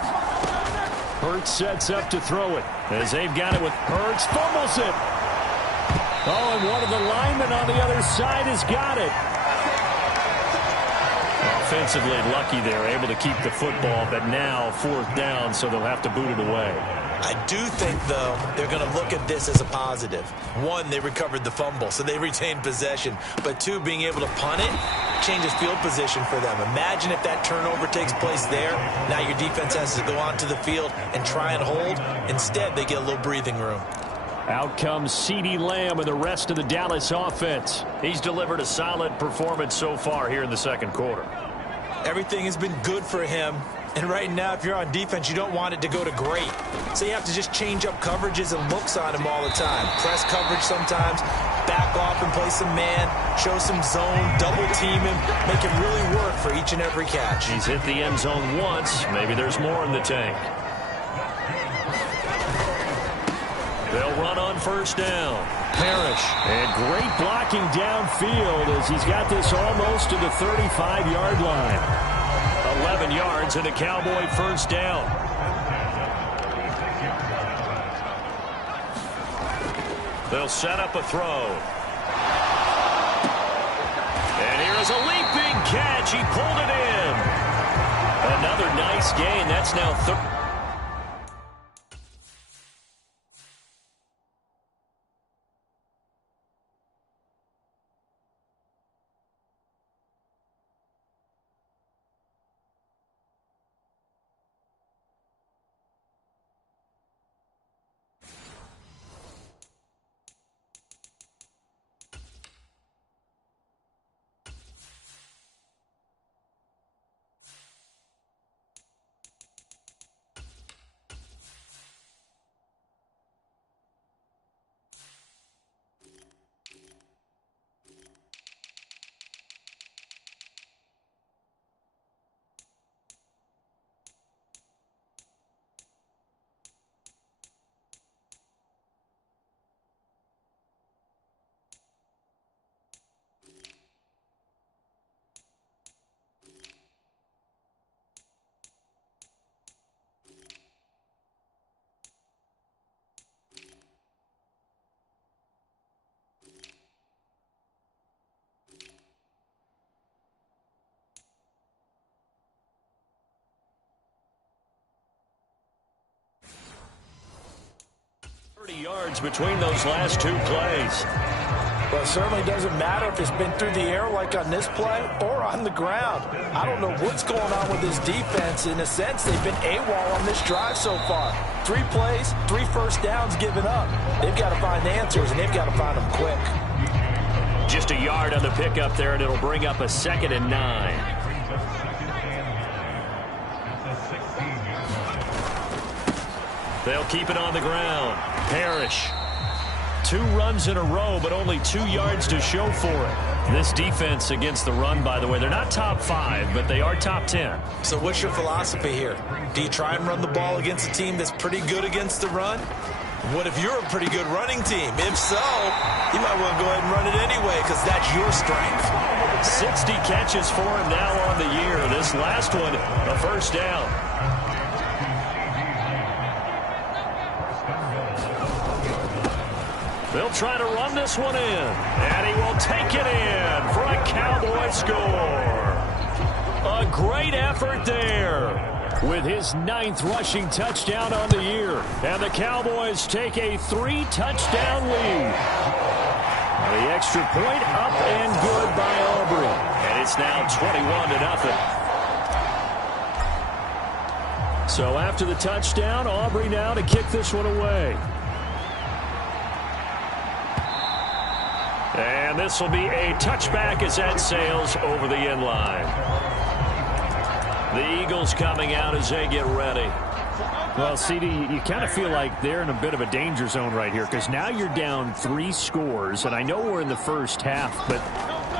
Hurts sets up to throw it. As they've got it with Hurts, fumbles it. Oh, and one of the linemen on the other side has got it. Offensively lucky they're able to keep the football, but now 4th down, so they'll have to boot it away. I do think, though, they're going to look at this as a positive. 1, they recovered the fumble, so they retained possession. But 2, being able to punt it changes field position for them. Imagine if that turnover takes place there. Now your defense has to go onto the field and try and hold. Instead, they get a little breathing room. Out comes C.D. Lamb and the rest of the Dallas offense. He's delivered a solid performance so far here in the 2nd quarter. Everything has been good for him. And right now, if you're on defense, you don't want it to go to great. So you have to just change up coverages and looks on him all the time. Press coverage sometimes, back off and play some man, show some zone, double team him, make him really work for each and every catch. He's hit the end zone once. Maybe there's more in the tank. They'll run on 1st down. Parrish. And great blocking downfield as he's got this almost to the 35-yard line. 11 yards and a Cowboy 1st down. They'll set up a throw. And here is a leaping catch. He pulled it in. Another nice gain. That's now 30. 30 yards between those last two plays. Well, it certainly doesn't matter if it's been through the air like on this play or on the ground. I don't know what's going on with this defense. In a sense, they've been AWOL on this drive so far. 3 plays, 3 first downs given up. They've got to find answers, and they've got to find them quick. Just a yard on the pickup there, and it'll bring up a 2nd and 9. They'll keep it on the ground. Parrish. 2 runs in a row, but only 2 yards to show for it. This defense against the run, by the way, they're not top 5, but they are top 10. So what's your philosophy here? Do you try and run the ball against a team that's pretty good against the run? What if you're a pretty good running team? If so, you might want to go ahead and run it anyway because that's your strength. 60 catches for him now on the year. This last one, a first down. They'll try to run this one in, and he will take it in for a Cowboy score. A great effort there with his 9th rushing touchdown on the year. And the Cowboys take a 3-touchdown lead. The extra point up and good by Aubrey. And it's now 21-0. So after the touchdown, Aubrey now to kick this one away. And this will be a touchback as that sails over the end line. The Eagles coming out as they get ready. Well, CD, you kind of feel like they're in a bit of a danger zone right here because now you're down 3 scores, and I know we're in the first half, but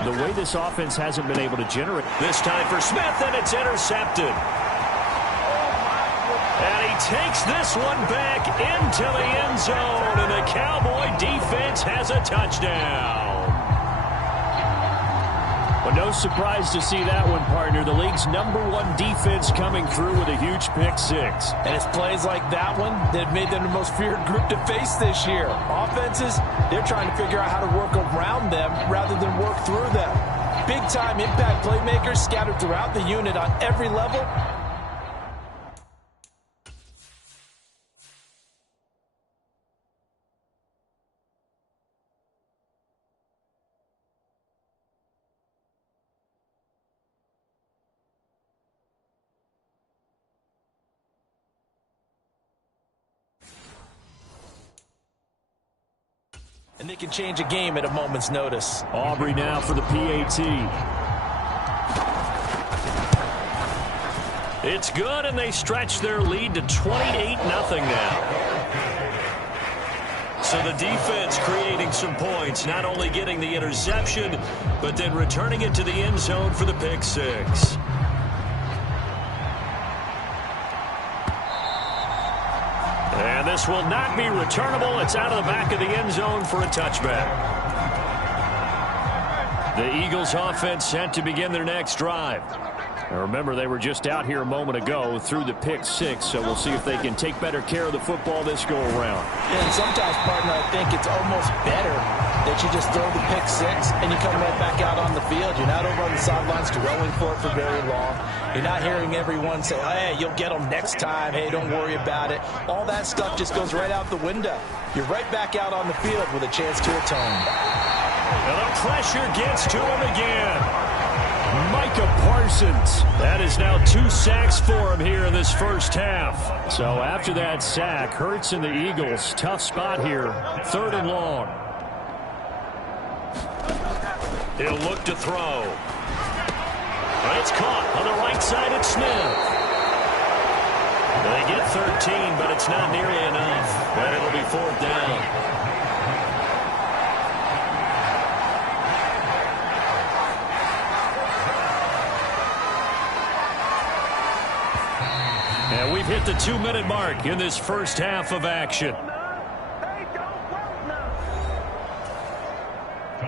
the way this offense hasn't been able to generate. This time for Smith, and it's intercepted. And he takes this one back into the end zone, and the Cowboy defense has a touchdown. Well, no surprise to see that one, partner. The league's #1 defense coming through with a huge pick-6. And it's plays like that one that made them the most feared group to face this year. Offenses, they're trying to figure out how to work around them rather than work through them. Big-time impact playmakers scattered throughout the unit on every level. And they can change a game at a moment's notice. Aubrey now for the PAT. It's good, and they stretch their lead to 28-0 now. So the defense creating some points, not only getting the interception, but then returning it to the end zone for the pick-6. And this will not be returnable. It's out of the back of the end zone for a touchback. The Eagles offense set to begin their next drive. Now remember, they were just out here a moment ago through the pick-6, so we'll see if they can take better care of the football this go-around. And sometimes, partner, I think it's almost better that you just throw the pick-6 and you come right back out on the field. You're not over on the sidelines dwelling for it for very long. You're not hearing everyone say, hey, you'll get them next time. Hey, don't worry about it. All that stuff just goes right out the window. You're right back out on the field with a chance to atone. And the pressure gets to him again. Micah Parsons. That is now 2 sacks for him here in this first half. So after that sack, Hurts and the Eagles, tough spot here. 3rd and long. He'll look to throw. And it's caught on the right side at Smith. They get 13, but it's not nearly enough. And it'll be 4th down. And we've hit the 2-minute mark in this first half of action.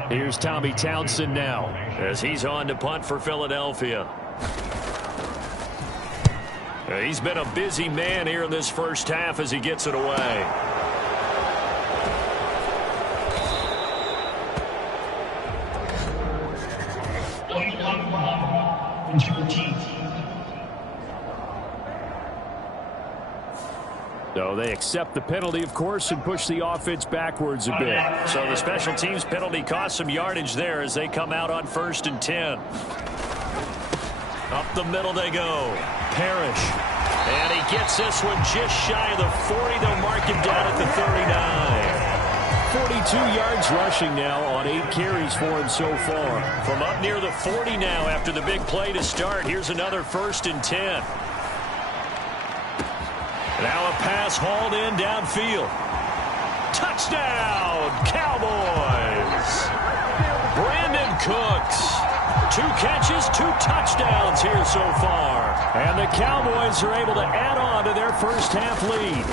Here's Tommy Townsend now as he's on to punt for Philadelphia. He's been a busy man here in this first half as he gets it away. So they accept the penalty, of course, and push the offense backwards a bit. So the special teams penalty cost some yardage there as they come out on 1st and 10. Up the middle they go. Parrish. And he gets this one just shy of the 40. They'll mark him down at the 39. 42 yards rushing now on 8 carries for him so far. From up near the 40 now after the big play to start. Here's another 1st and 10. Now a pass hauled in downfield. Touchdown, Cowboys. Brandon Cooks. 2 catches, 2 touchdowns here so far. And the Cowboys are able to add on to their first half lead.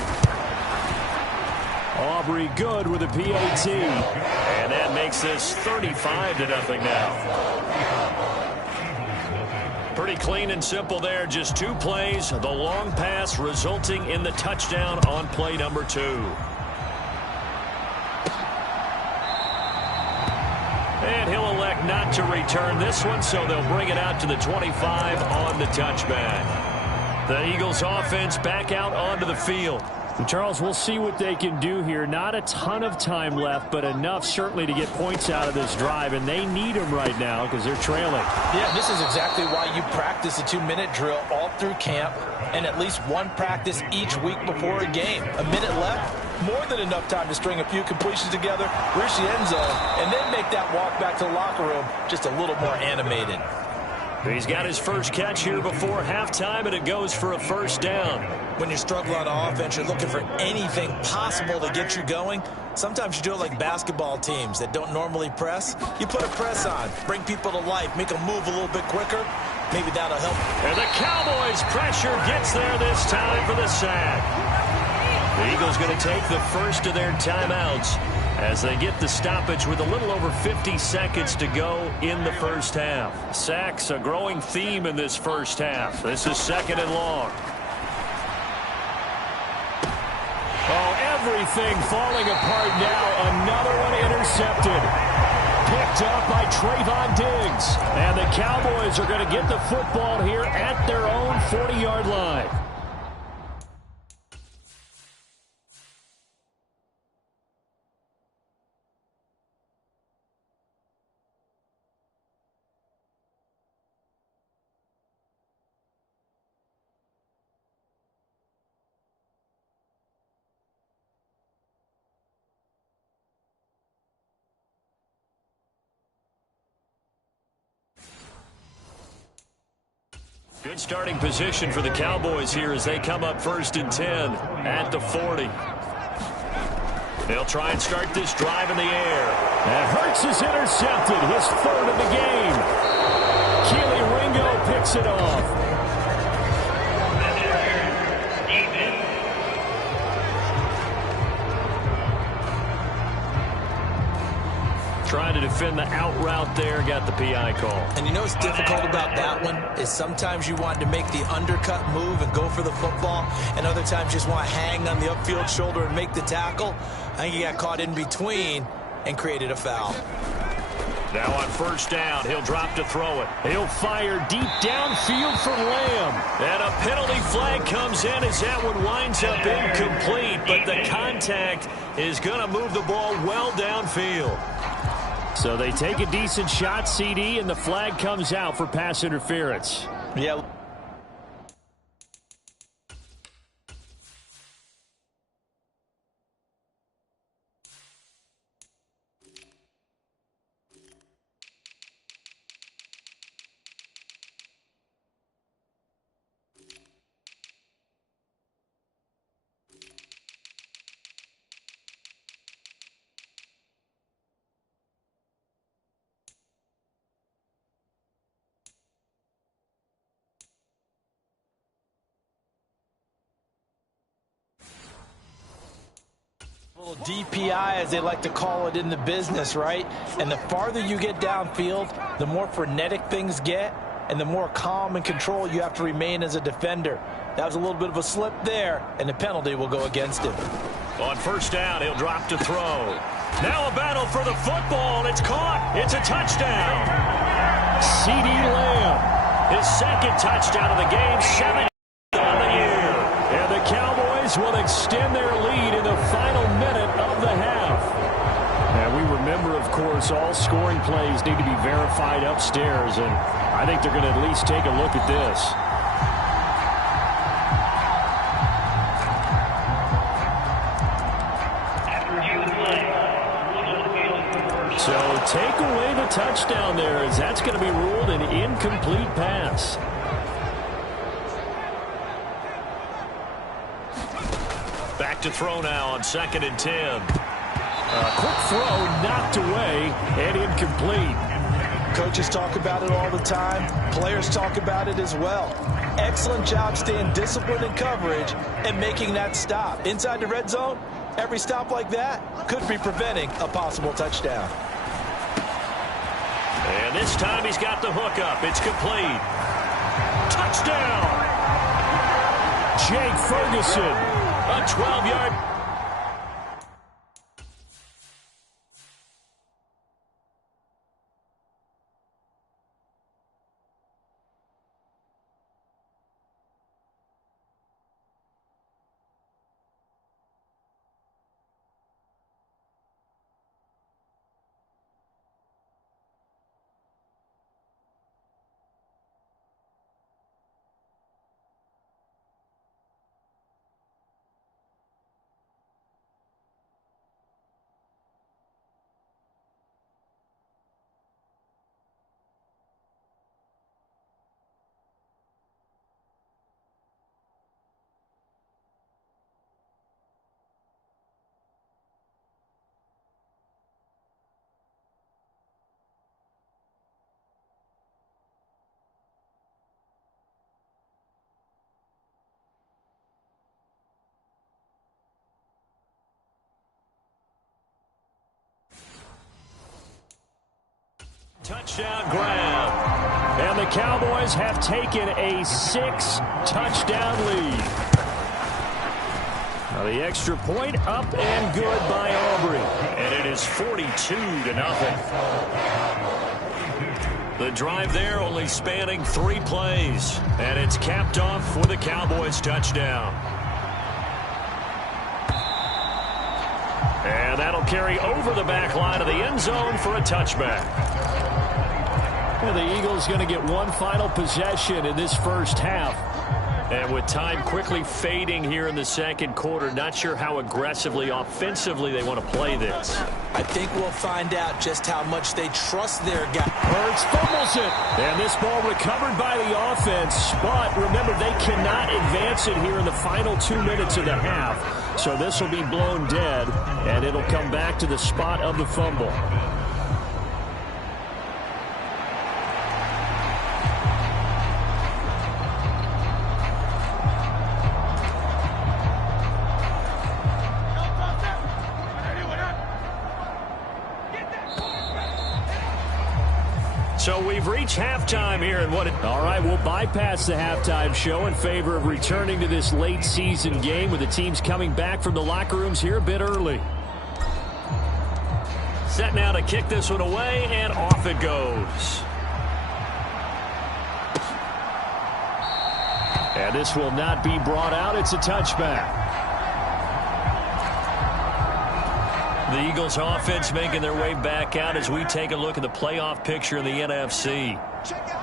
Aubrey good with a PAT. And that makes this 35-0 now. Pretty clean and simple there. Just 2 plays. The long pass resulting in the touchdown on play number 2. And he'll elect not to return this one, so they'll bring it out to the 25 on the touchback. The Eagles offense back out onto the field. And Charles, we'll see what they can do here. Not a ton of time left, but enough certainly to get points out of this drive, and they need them right now because they're trailing. Yeah, this is exactly why you practice a 2-minute drill all through camp and at least 1 practice each week before a game. A minute left, more than enough time to string a few completions together, reach the end zone, and then make that walk back to the locker room just a little more animated. He's got his first catch here before halftime, and it goes for a 1st down. When you struggle on offense, you're looking for anything possible to get you going. Sometimes you do it like basketball teams that don't normally press. You put a press on, bring people to life, make them move a little bit quicker. Maybe that'll help. And the Cowboys' pressure gets there this time for the sack. The Eagles going to take the first of their timeouts as they get the stoppage with a little over 50 seconds to go in the first half. Sacks, a growing theme in this first half. This is 2nd and long. Oh, everything falling apart now. Another one intercepted. Picked up by Trayvon Diggs. And the Cowboys are going to get the football here at their own 40-yard line. Good starting position for the Cowboys here as they come up 1st and 10 at the 40. They'll try and start this drive in the air. And Hurts is intercepted, his 3rd of the game. Keely Ringo picks it off. Trying to defend the out route there, got the PI call. And you know what's difficult about that one is sometimes you want to make the undercut move and go for the football, and other times you just want to hang on the upfield shoulder and make the tackle. I think he got caught in between and created a foul. Now on 1st down, he'll drop to throw it. He'll fire deep downfield for Lamb. And a penalty flag comes in as that one winds up incomplete, but the contact is going to move the ball well downfield. So they take a decent shot, CD, and the flag comes out for pass interference. Yeah. DPI, as they like to call it in the business, right? And the farther you get downfield, the more frenetic things get, and the more calm and control you have to remain as a defender. That was a little bit of a slip there, and the penalty will go against him. On 1st down, he'll drop to throw. Now a battle for the football. It's caught. It's a touchdown. CD Lamb. His 2nd touchdown of the game, 7 on the year. And the Cowboys Cowboys will extend their lead in the final minute of the half. And we remember, of course, all scoring plays need to be verified upstairs, and I think they're going to at least take a look at this. So take away the touchdown there, as that's going to be ruled an incomplete pass. Back to throw now on 2nd and 10. A quick throw knocked away and incomplete. Coaches talk about it all the time. Players talk about it as well. Excellent job staying disciplined in coverage and making that stop. Inside the red zone, every stop like that could be preventing a possible touchdown. And this time he's got the hook up. It's complete. Touchdown! Jake Ferguson. A 12-yard. Touchdown grab. And the Cowboys have taken a 6-touchdown lead. Now the extra point up and good by Aubrey. And it is 42-0. The drive there only spanning 3 plays. And it's capped off with a Cowboys touchdown. And that'll carry over the back line of the end zone for a touchback. And the Eagles going to get one final possession in this first half. And with time quickly fading here in the second quarter, not sure how aggressively, offensively they want to play this. I think we'll find out just how much they trust their guy. Hurts fumbles it. And this ball recovered by the offense. But remember, they cannot advance it here in the final 2 minutes of the half. So this will be blown dead, and it'll come back to the spot of the fumble. So we've reached halftime here, and all right, we'll bypass the halftime show in favor of returning to this late season game with the teams coming back from the locker rooms here a bit early. Set now to kick this one away, and off it goes. And this will not be brought out. It's a touchback. The Eagles offense making their way back out as we take a look at the playoff picture in the NFC.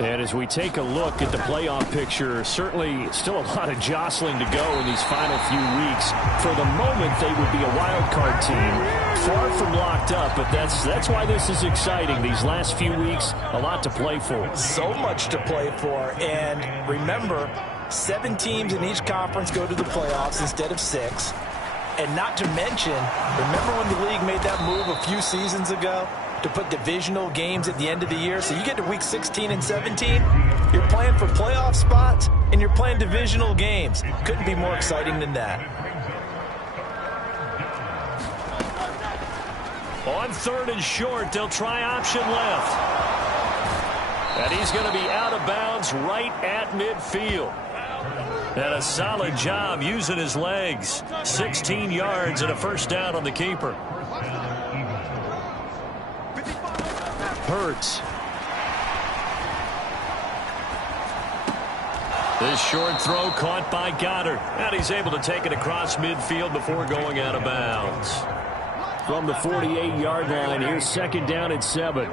And as we take a look at the playoff picture, certainly still a lot of jostling to go in these final few weeks. For the moment, they would be a wild card team, far from locked up, but that's why this is exciting. These last few weeks, a lot to play for. So much to play for, and remember, 7 teams in each conference go to the playoffs instead of 6. And not to mention, remember when the league made that move a few seasons ago to put divisional games at the end of the year? So you get to week 16 and 17, you're playing for playoff spots, and you're playing divisional games. Couldn't be more exciting than that. On 3rd and short, they'll try option left. And he's going to be out of bounds right at midfield. And a solid job using his legs. 16 yards and a first down on the keeper. Hurts. This short throw caught by Goddard. And he's able to take it across midfield before going out of bounds. From the 48-yard line, here's second down and 7.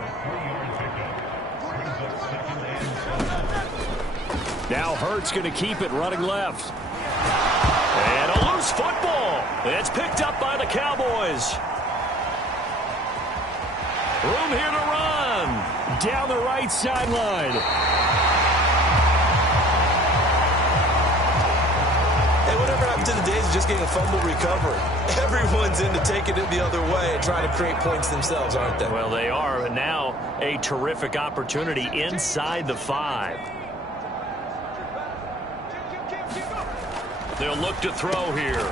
Now Hurts going to keep it running left. And a loose football. It's picked up by the Cowboys. Room here to run. Down the right sideline. Hey, whatever happened to the days of just getting a fumble recovery? Everyone's into taking it the other way and trying to create points themselves, aren't they? Well, they are. And now a terrific opportunity inside the 5. They'll look to throw here.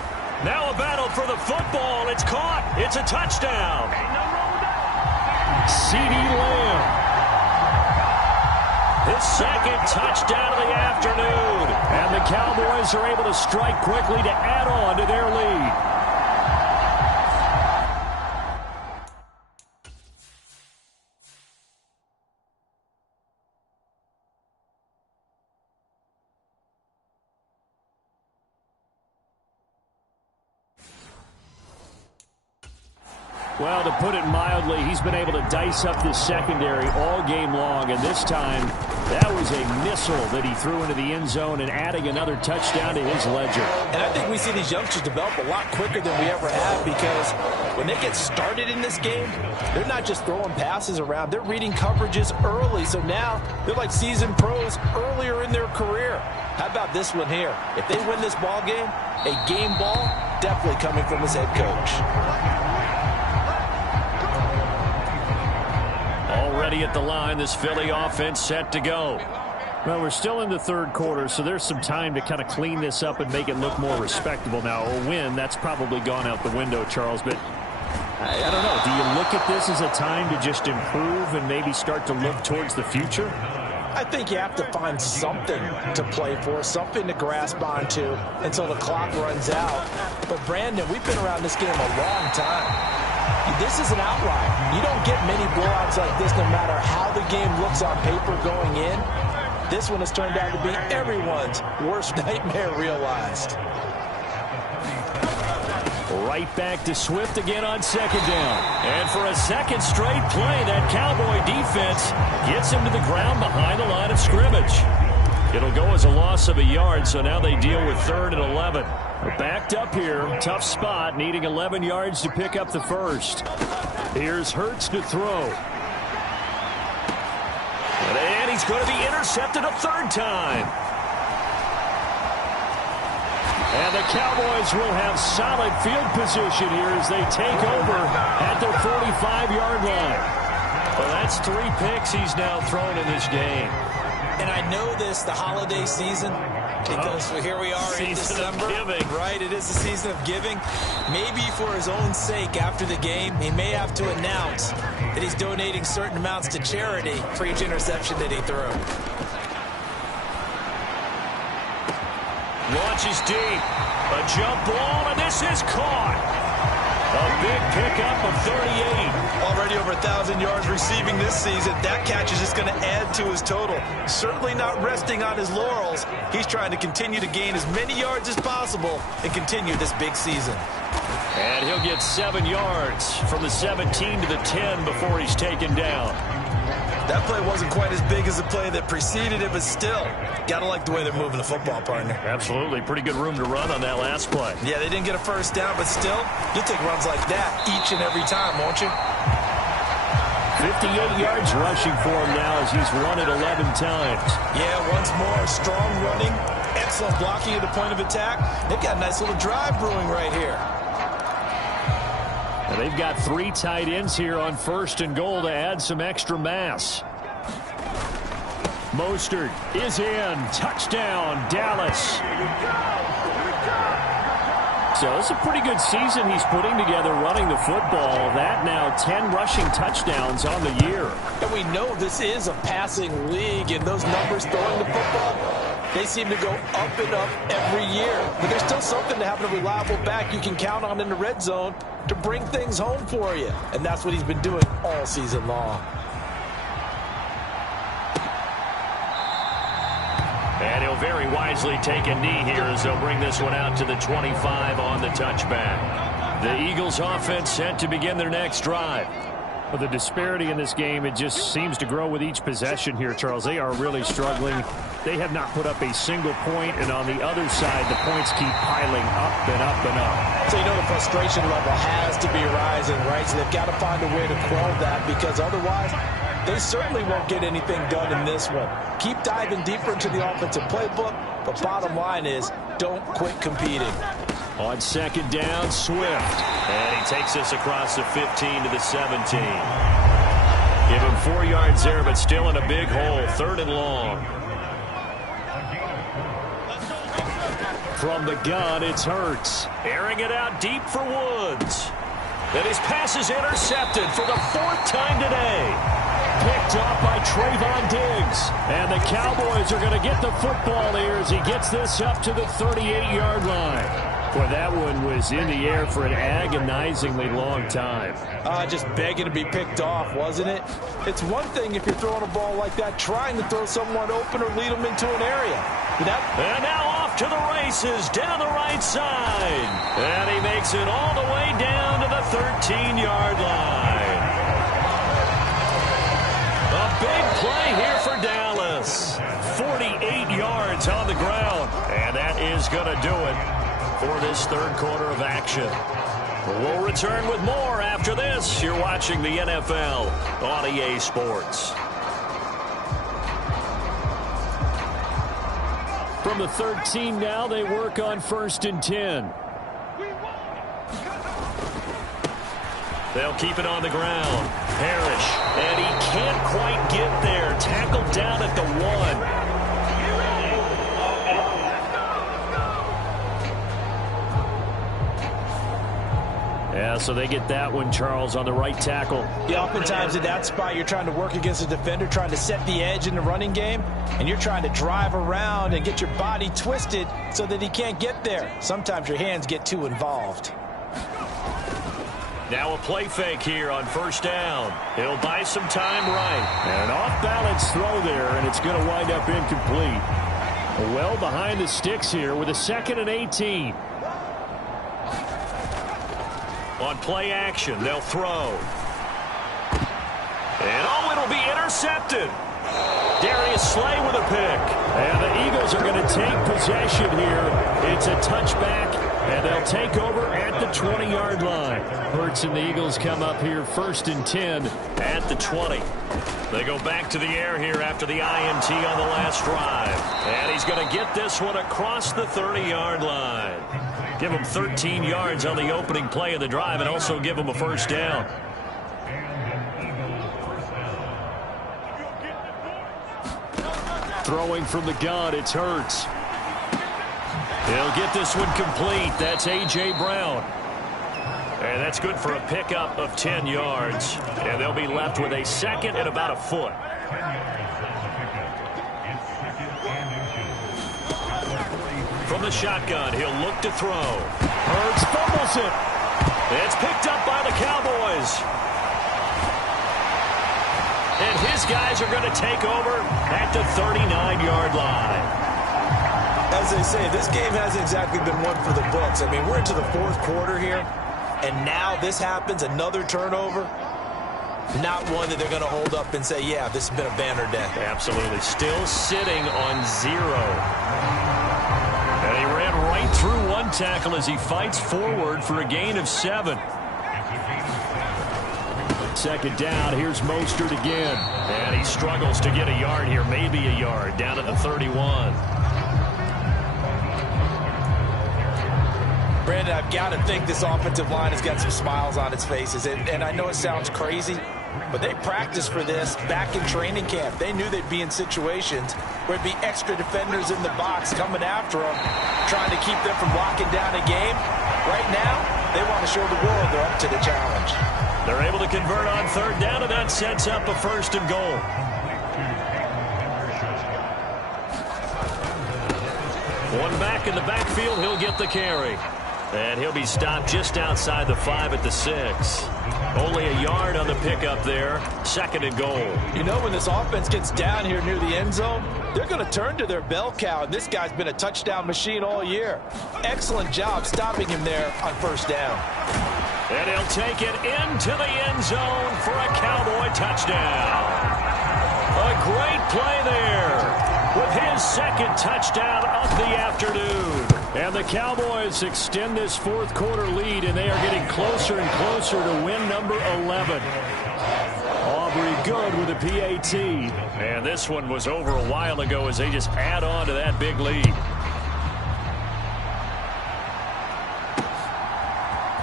Now a battle for the football. It's caught. It's a touchdown. CeeDee Lamb. His second touchdown of the afternoon. And the Cowboys are able to strike quickly to add on to their lead. Well, to put it mildly, he's been able to dice up this secondary all game long, and this time that was a missile that he threw into the end zone and adding another touchdown to his ledger. And I think we see these youngsters develop a lot quicker than we ever have, because when they get started in this game, they're not just throwing passes around. They're reading coverages early, so now they're like seasoned pros earlier in their career. How about this one here? If they win this ball game, a game ball definitely coming from his head coach. Already at the line, this Philly offense set to go. Well, we're still in the third quarter, so there's some time to kind of clean this up and make it look more respectable now. A win, that's probably gone out the window, Charles, but I don't know. Do you look at this as a time to just improve and maybe start to look towards the future? I think you have to find something to play for, something to grasp onto until the clock runs out. But, Brandon, we've been around this game a long time. This is an outlier. You don't get many blowouts like this no matter how the game looks on paper going in. This one has turned out to be everyone's worst nightmare realized. Right back to Swift again on second down. And for a second straight play, that Cowboy defense gets him to the ground behind the line of scrimmage. It'll go as a loss of a yard, so now they deal with 3rd and 11. We're backed up here. Tough spot, needing 11 yards to pick up the first. Here's Hurts to throw. And he's going to be intercepted a 3rd time. And the Cowboys will have solid field position here as they take over at their 45-yard line. Well, that's 3 picks he's now thrown in this game. And I know this, the holiday season, because here we are in December, right? It is the season of giving. Maybe for his own sake after the game, he may have to announce that he's donating certain amounts to charity for each interception that he threw. Launches deep. A jump ball, and this is caught. A big pickup of 38. Already over 1,000 yards receiving this season. That catch is just going to add to his total. Certainly not resting on his laurels. He's trying to continue to gain as many yards as possible and continue this big season. And he'll get 7 yards from the 17 to the 10 before he's taken down. That play wasn't quite as big as the play that preceded it, but still, gotta like the way they're moving the football, partner. Absolutely. Pretty good room to run on that last play. Yeah, they didn't get a first down, but still, you'll take runs like that each and every time, won't you? 58 yards rushing for him now as he's run it 11 times. Yeah, once more, strong running, excellent blocking at the point of attack. They've got a nice little drive brewing right here. And they've got 3 tight ends here on 1st and goal to add some extra mass. Mostert is in. Touchdown, Dallas. So it's a pretty good season he's putting together running the football. That now 10 rushing touchdowns on the year. And we know this is a passing league, and those numbers throwing the football, they seem to go up and up every year. But there's still something to having a reliable back you can count on in the red zone to bring things home for you. And that's what he's been doing all season long. And he'll very wisely take a knee here as they'll bring this one out to the 25 on the touchback. The Eagles offense set to begin their next drive. Well, the disparity in this game, it just seems to grow with each possession here, Charles. They are really struggling. They have not put up a single point, and on the other side, the points keep piling up and up and up. So, you know, the frustration level has to be rising, right? So they've got to find a way to quell that, because otherwise they certainly won't get anything done in this one. Keep diving deeper into the offensive playbook, but bottom line is don't quit competing. On second down, Swift. And he takes this across the 15 to the 17. Give him 4 yards there, but still in a big hole. 3rd and long. From the gun, it's Hurts. Airing it out deep for Woods. And his pass is intercepted for the 4th time today. Picked off by Trayvon Diggs. And the Cowboys are going to get the football here as he gets this up to the 38-yard line. Boy, that one was in the air for an agonizingly long time. Just begging to be picked off, wasn't it? It's one thing if you're throwing a ball like that, trying to throw someone open or lead them into an area. And now off to the races down the right side. And he makes it all the way down to the 13-yard line. A big play here for Dallas. 48 yards on the ground. And that is going to do it for this 3rd quarter of action. We'll return with more after this. You're watching the NFL on EA Sports. From the 13 now, they work on 1st and 10. They'll keep it on the ground. Parrish, and he can't quite get there. Tackled down at the 1. Yeah, so they get that one, Charles, on the right tackle. Yeah, oftentimes in that spot, you're trying to work against a defender, trying to set the edge in the running game, and you're trying to drive around and get your body twisted so that he can't get there. Sometimes your hands get too involved. Now a play fake here on 1st down. He'll buy some time right. And an off-balance throw there, and it's going to wind up incomplete. Well behind the sticks here with a 2nd and 18. On play action, they'll throw. And it'll be intercepted. Darius Slay with a pick. And the Eagles are going to take possession here. It's a touchback, and they'll take over at the 20-yard line. Hurts and the Eagles come up here 1st and 10 at the 20. They go back to the air here after the INT on the last drive. And he's going to get this one across the 30-yard line. Give him 13 yards on the opening play of the drive and also give him a 1st down. Throwing from the gun, it's Hurts. He'll get this one complete. That's A.J. Brown. And that's good for a pickup of 10 yards. And they'll be left with a 2nd and about a foot. From the shotgun, he'll look to throw. Hurts fumbles it. It's picked up by the Cowboys. And his guys are going to take over at the 39-yard line. As they say, this game hasn't exactly been one for the books. I mean, we're into the 4th quarter here, and now this happens, another turnover. Not one that they're going to hold up and say, yeah, this has been a banner day. Absolutely. Still sitting on 0. And he ran right through one tackle as he fights forward for a gain of 7. 2nd down, here's Mostert again. And he struggles to get a yard here, maybe a yard, down at the 31. Brandon, I've got to think this offensive line has got some smiles on its faces. And I know it sounds crazy, but they practiced for this back in training camp. They knew they'd be in situations where it'd be extra defenders in the box coming after them, trying to keep them from locking down a game. Right now, they want to show the world they're up to the challenge. They're able to convert on 3rd down, and that sets up a 1st and goal. One back in the backfield, he'll get the carry. And he'll be stopped just outside the 5 at the 6. Only a yard on the pickup there. 2nd and goal. You know, when this offense gets down here near the end zone, they're going to turn to their bell cow, and this guy's been a touchdown machine all year. Excellent job stopping him there on 1st down. And he'll take it into the end zone for a Cowboy touchdown. A great play there with his 2nd touchdown of the afternoon. And the Cowboys extend this 4th quarter lead, and they are getting closer and closer to win number 11. Aubrey good with a PAT. And this one was over a while ago as they just add on to that big lead.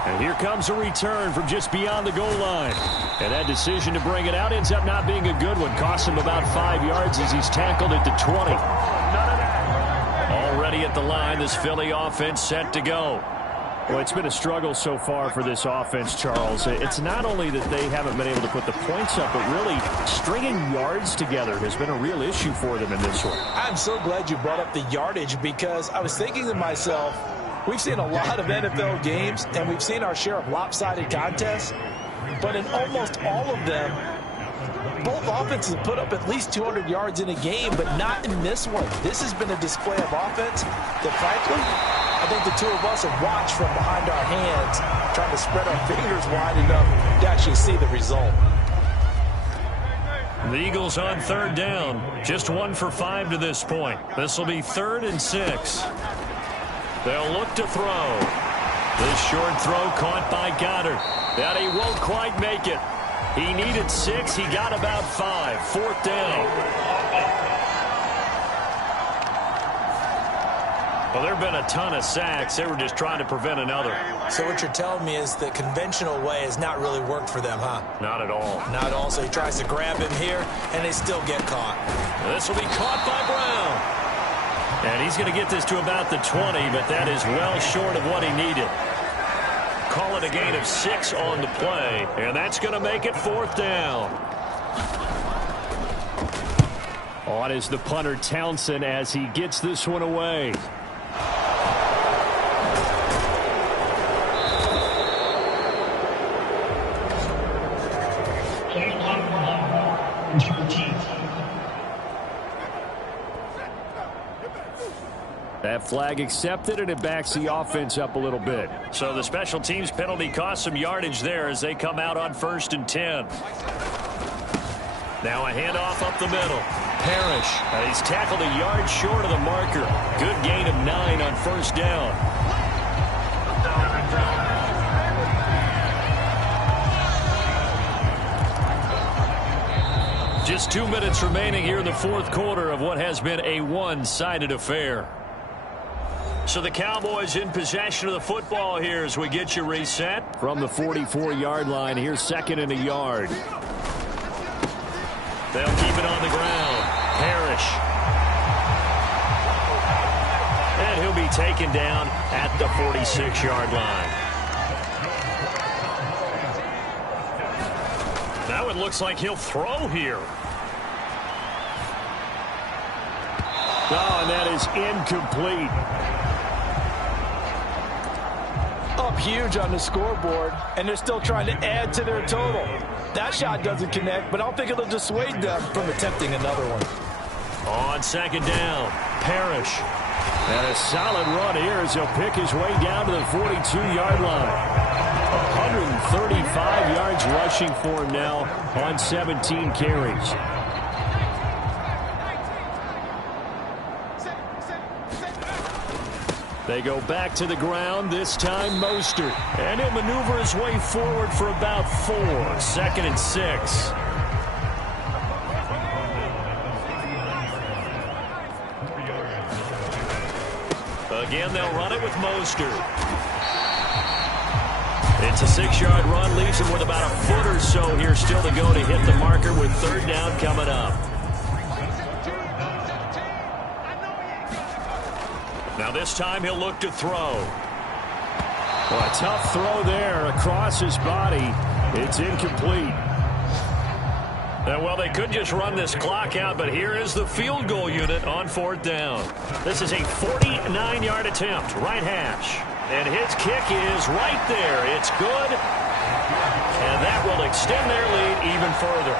And here comes a return from just beyond the goal line. And that decision to bring it out ends up not being a good one. Costs him about 5 yards as he's tackled at the 20. Already at the line, this Philly offense set to go. Well, it's been a struggle so far for this offense, Charles. It's not only that they haven't been able to put the points up, but really stringing yards together has been a real issue for them in this one. I'm so glad you brought up the yardage, because I was thinking to myself, we've seen a lot of NFL games, and we've seen our share of lopsided contests, but in almost all of them, both offenses put up at least 200 yards in a game, but not in this one. This has been a display of offense that, frankly, I think the two of us have watched from behind our hands, trying to spread our fingers wide enough to actually see the result. The Eagles on 3rd down. Just 1 for 5 to this point. This will be 3rd and 6. They'll look to throw. This short throw caught by Goddard. And he won't quite make it. He needed 6. He got about 5. 4th down. Well, there have been a ton of sacks. They were just trying to prevent another. So what you're telling me is the conventional way has not really worked for them, huh? Not at all. Not at all. So he tries to grab him here, and they still get caught. This will be caught by Brown. And he's going to get this to about the 20, but that is well short of what he needed. Call it a gain of 6 on the play, and that's going to make it 4th down. On is the punter Townsend as he gets this one away. That flag accepted, and it backs the offense up a little bit. So the special teams penalty cost some yardage there as they come out on 1st and 10. Now a handoff up the middle. Parrish. And he's tackled a yard short of the marker. Good gain of 9 on 1st down. Just 2 minutes remaining here in the 4th quarter of what has been a one-sided affair. So the Cowboys in possession of the football here as we get you reset. From the 44-yard line, here's 2nd and a yard. They'll keep it on the ground. Parrish. And he'll be taken down at the 46-yard line. Now it looks like he'll throw here. Oh, and that is incomplete. Up huge on the scoreboard, and they're still trying to add to their total. That shot doesn't connect, but I don't think it'll dissuade them from attempting another one. On 2nd down, Parrish. And a solid run here as he'll pick his way down to the 42-yard line. 135 yards rushing for him now on 17 carries. They go back to the ground, this time Mostert. And he'll maneuver his way forward for about 4. 2nd and 6. Again, they'll run it with Mostert. It's a 6-yard run, leaves him with about a foot or so here still to go to hit the marker with 3rd down coming up. Now this time he'll look to throw. Well, a tough throw there across his body. It's incomplete. Well, they could just run this clock out, but here is the field goal unit on 4th down. This is a 49-yard attempt, right hash. And his kick is right there. It's good. And that will extend their lead even further.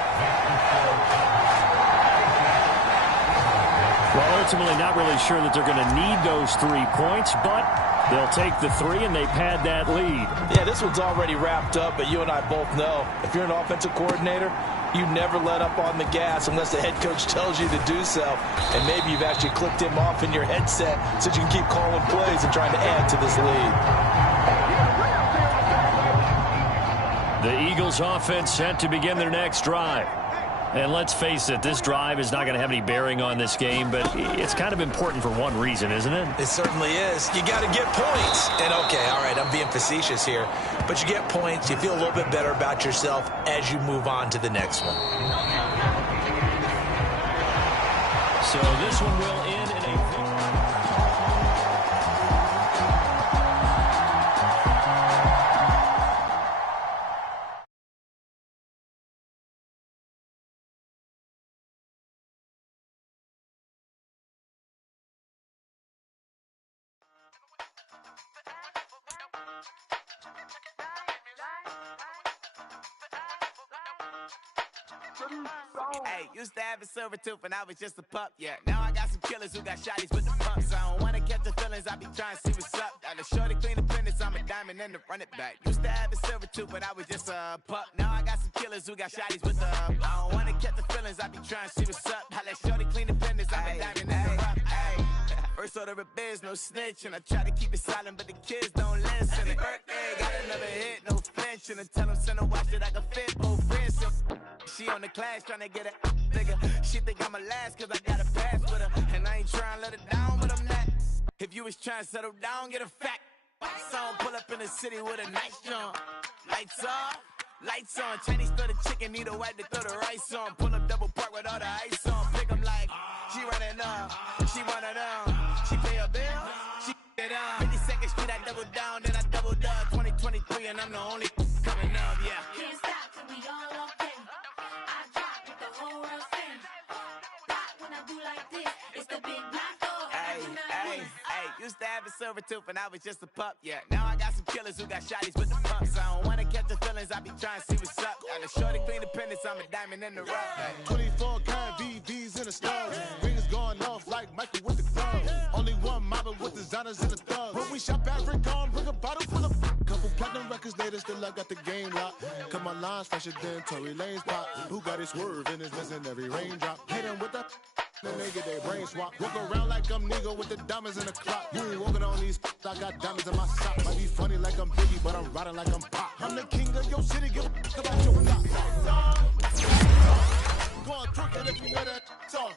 Well, ultimately not really sure that they're going to need those 3 points, but they'll take the 3 and they pad that lead. Yeah, this one's already wrapped up, but you and I both know if you're an offensive coordinator, you never let up on the gas unless the head coach tells you to do so. And maybe you've actually clicked him off in your headset so you can keep calling plays and trying to add to this lead. The Eagles offense set to begin their next drive. And let's face it, this drive is not going to have any bearing on this game, but it's kind of important for one reason, isn't it? It certainly is. You got to get points. And okay, all right, I'm being facetious here, but you get points, you feel a little bit better about yourself as you move on to the next one. So this one will end in a victory. Hey, used to have a silver tooth when I was just a pup, yeah. Now I got some killers who got shotties with the pumps. I don't wanna catch the feelings, I be trying to see what's up. Got a shorty clean the pendants, I'm a diamond and to run it back. Used to have a silver tooth when I was just a pup. Now I got some killers who got shotties with the I don't wanna catch the feelings, I be trying to see what's up. I let shorty clean the pendants, I'm a diamond and to rough. First order of biz, no snitch, and I try to keep it silent, but the kids don't listen. Happy birthday, got another hit, no flinch, and I tell them send a watch that I can fit both wrists. She on the class trying to get a nigga. She think I'm a last cause I got a pass with her. And I ain't trying to let her down, but I'm not. If you was trying to settle down, get a fact. Song pull up in the city with a nice jump. Lights off, lights on. Chinese throw the chicken, need a wipe to throw the rice on. Pull up double park with all the ice on. Pick 'em like, she running up, she one of them. She pay a bill, she it up. 52nd Street, I double down, then I doubled up. 2023, and I'm the only coming up, yeah. Can't stop till we all okay. I drop with the whole world sing. Rock when I do like this, it's the big black door. Hey, used to have a silver tooth when I was just a pup, yeah. Now I got some killers who got shotties with the pumps. I don't wanna catch the feelings, I be trying to see what's up. Got a shorty clean the pendants, I'm a diamond in the rough. 24 karat VVs in the stars. Rings going off like Michael with the gloves. Only one mobbing with designers in the thugs. When we shop African, bring a bottle full of couple platinum records later, still I got the game locked. Cut my lines fresher than Tory Lane's pop. Who got it swerving is missing every raindrop. Hit him with the then they get their brain swap. Walk around like I'm nigga with the diamonds in the clock. You ain't walking on these, I got diamonds in my sock. Might be funny like I'm Biggie, but I'm riding like I'm Pop. I'm the king of your city, give a about your block. Go on, twerk it if you know that song.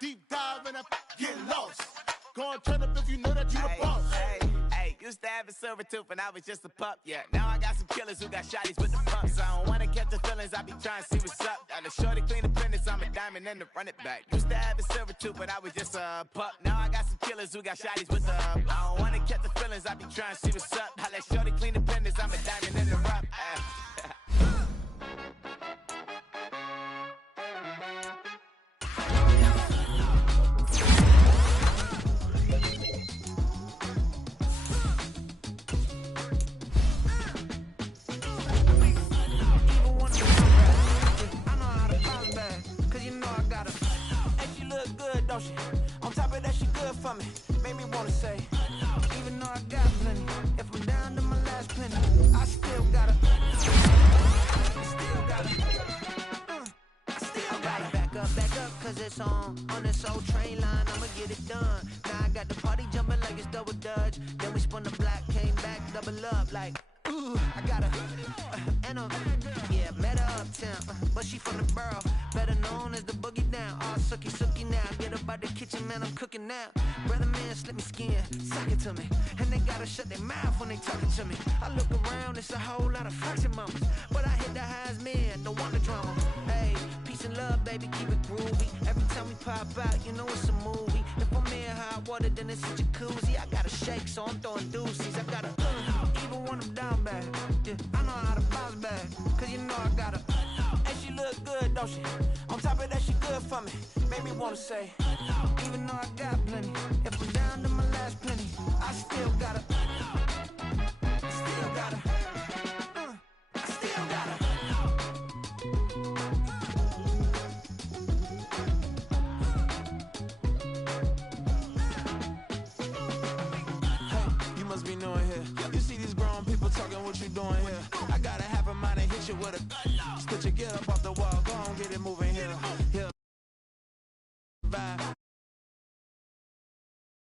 Deep dive and get lost. Go on, turn up if you know that you the boss. Used to have a silver tooth when I was just a pup, yeah. Now I got some killers who got shotties with the pumps. I don't wanna catch the feelings, I be trying to see what's up. Got a shorty clean the pendants, I'm a diamond and to run it back. Used to have a silver tooth, but I was just a pup. Now I got some killers who got shotties with the I don't wanna catch the feelings, I be trying to see what's up. I let shorty clean the pendants, I'm a diamond and to rough. On top of that, she good for me. Made me wanna say, even though I got plenty, if I'm down to my last penny, I still gotta back up, cause it's on this old train line, I'ma get it done. Now I got the party jumping like it's double dutch. Then we spun the block, came back, double up like, ooh, I got her, and yeah, met her uptown, but she from the borough, better known as the boogie down. All sookie now, get up out the kitchen, man, I'm cooking now. Brother man, slip me skin, suck it to me, and they gotta shut their mouth when they talking to me. I look around, it's a whole lot of flirting mamas, but I hit the highs, man, don't want the drama. Hey, peace and love, baby, keep it groovy. Every time we pop out, you know it's a movie. If I'm in hot water, then it's a jacuzzi. I gotta shake, so I'm throwing deuces. I gotta even when I'm down bad, yeah, I know how to bounce back, cause you know I gotta. And she look good, don't she? On top of that, she good for me. Made me wanna say, even though I got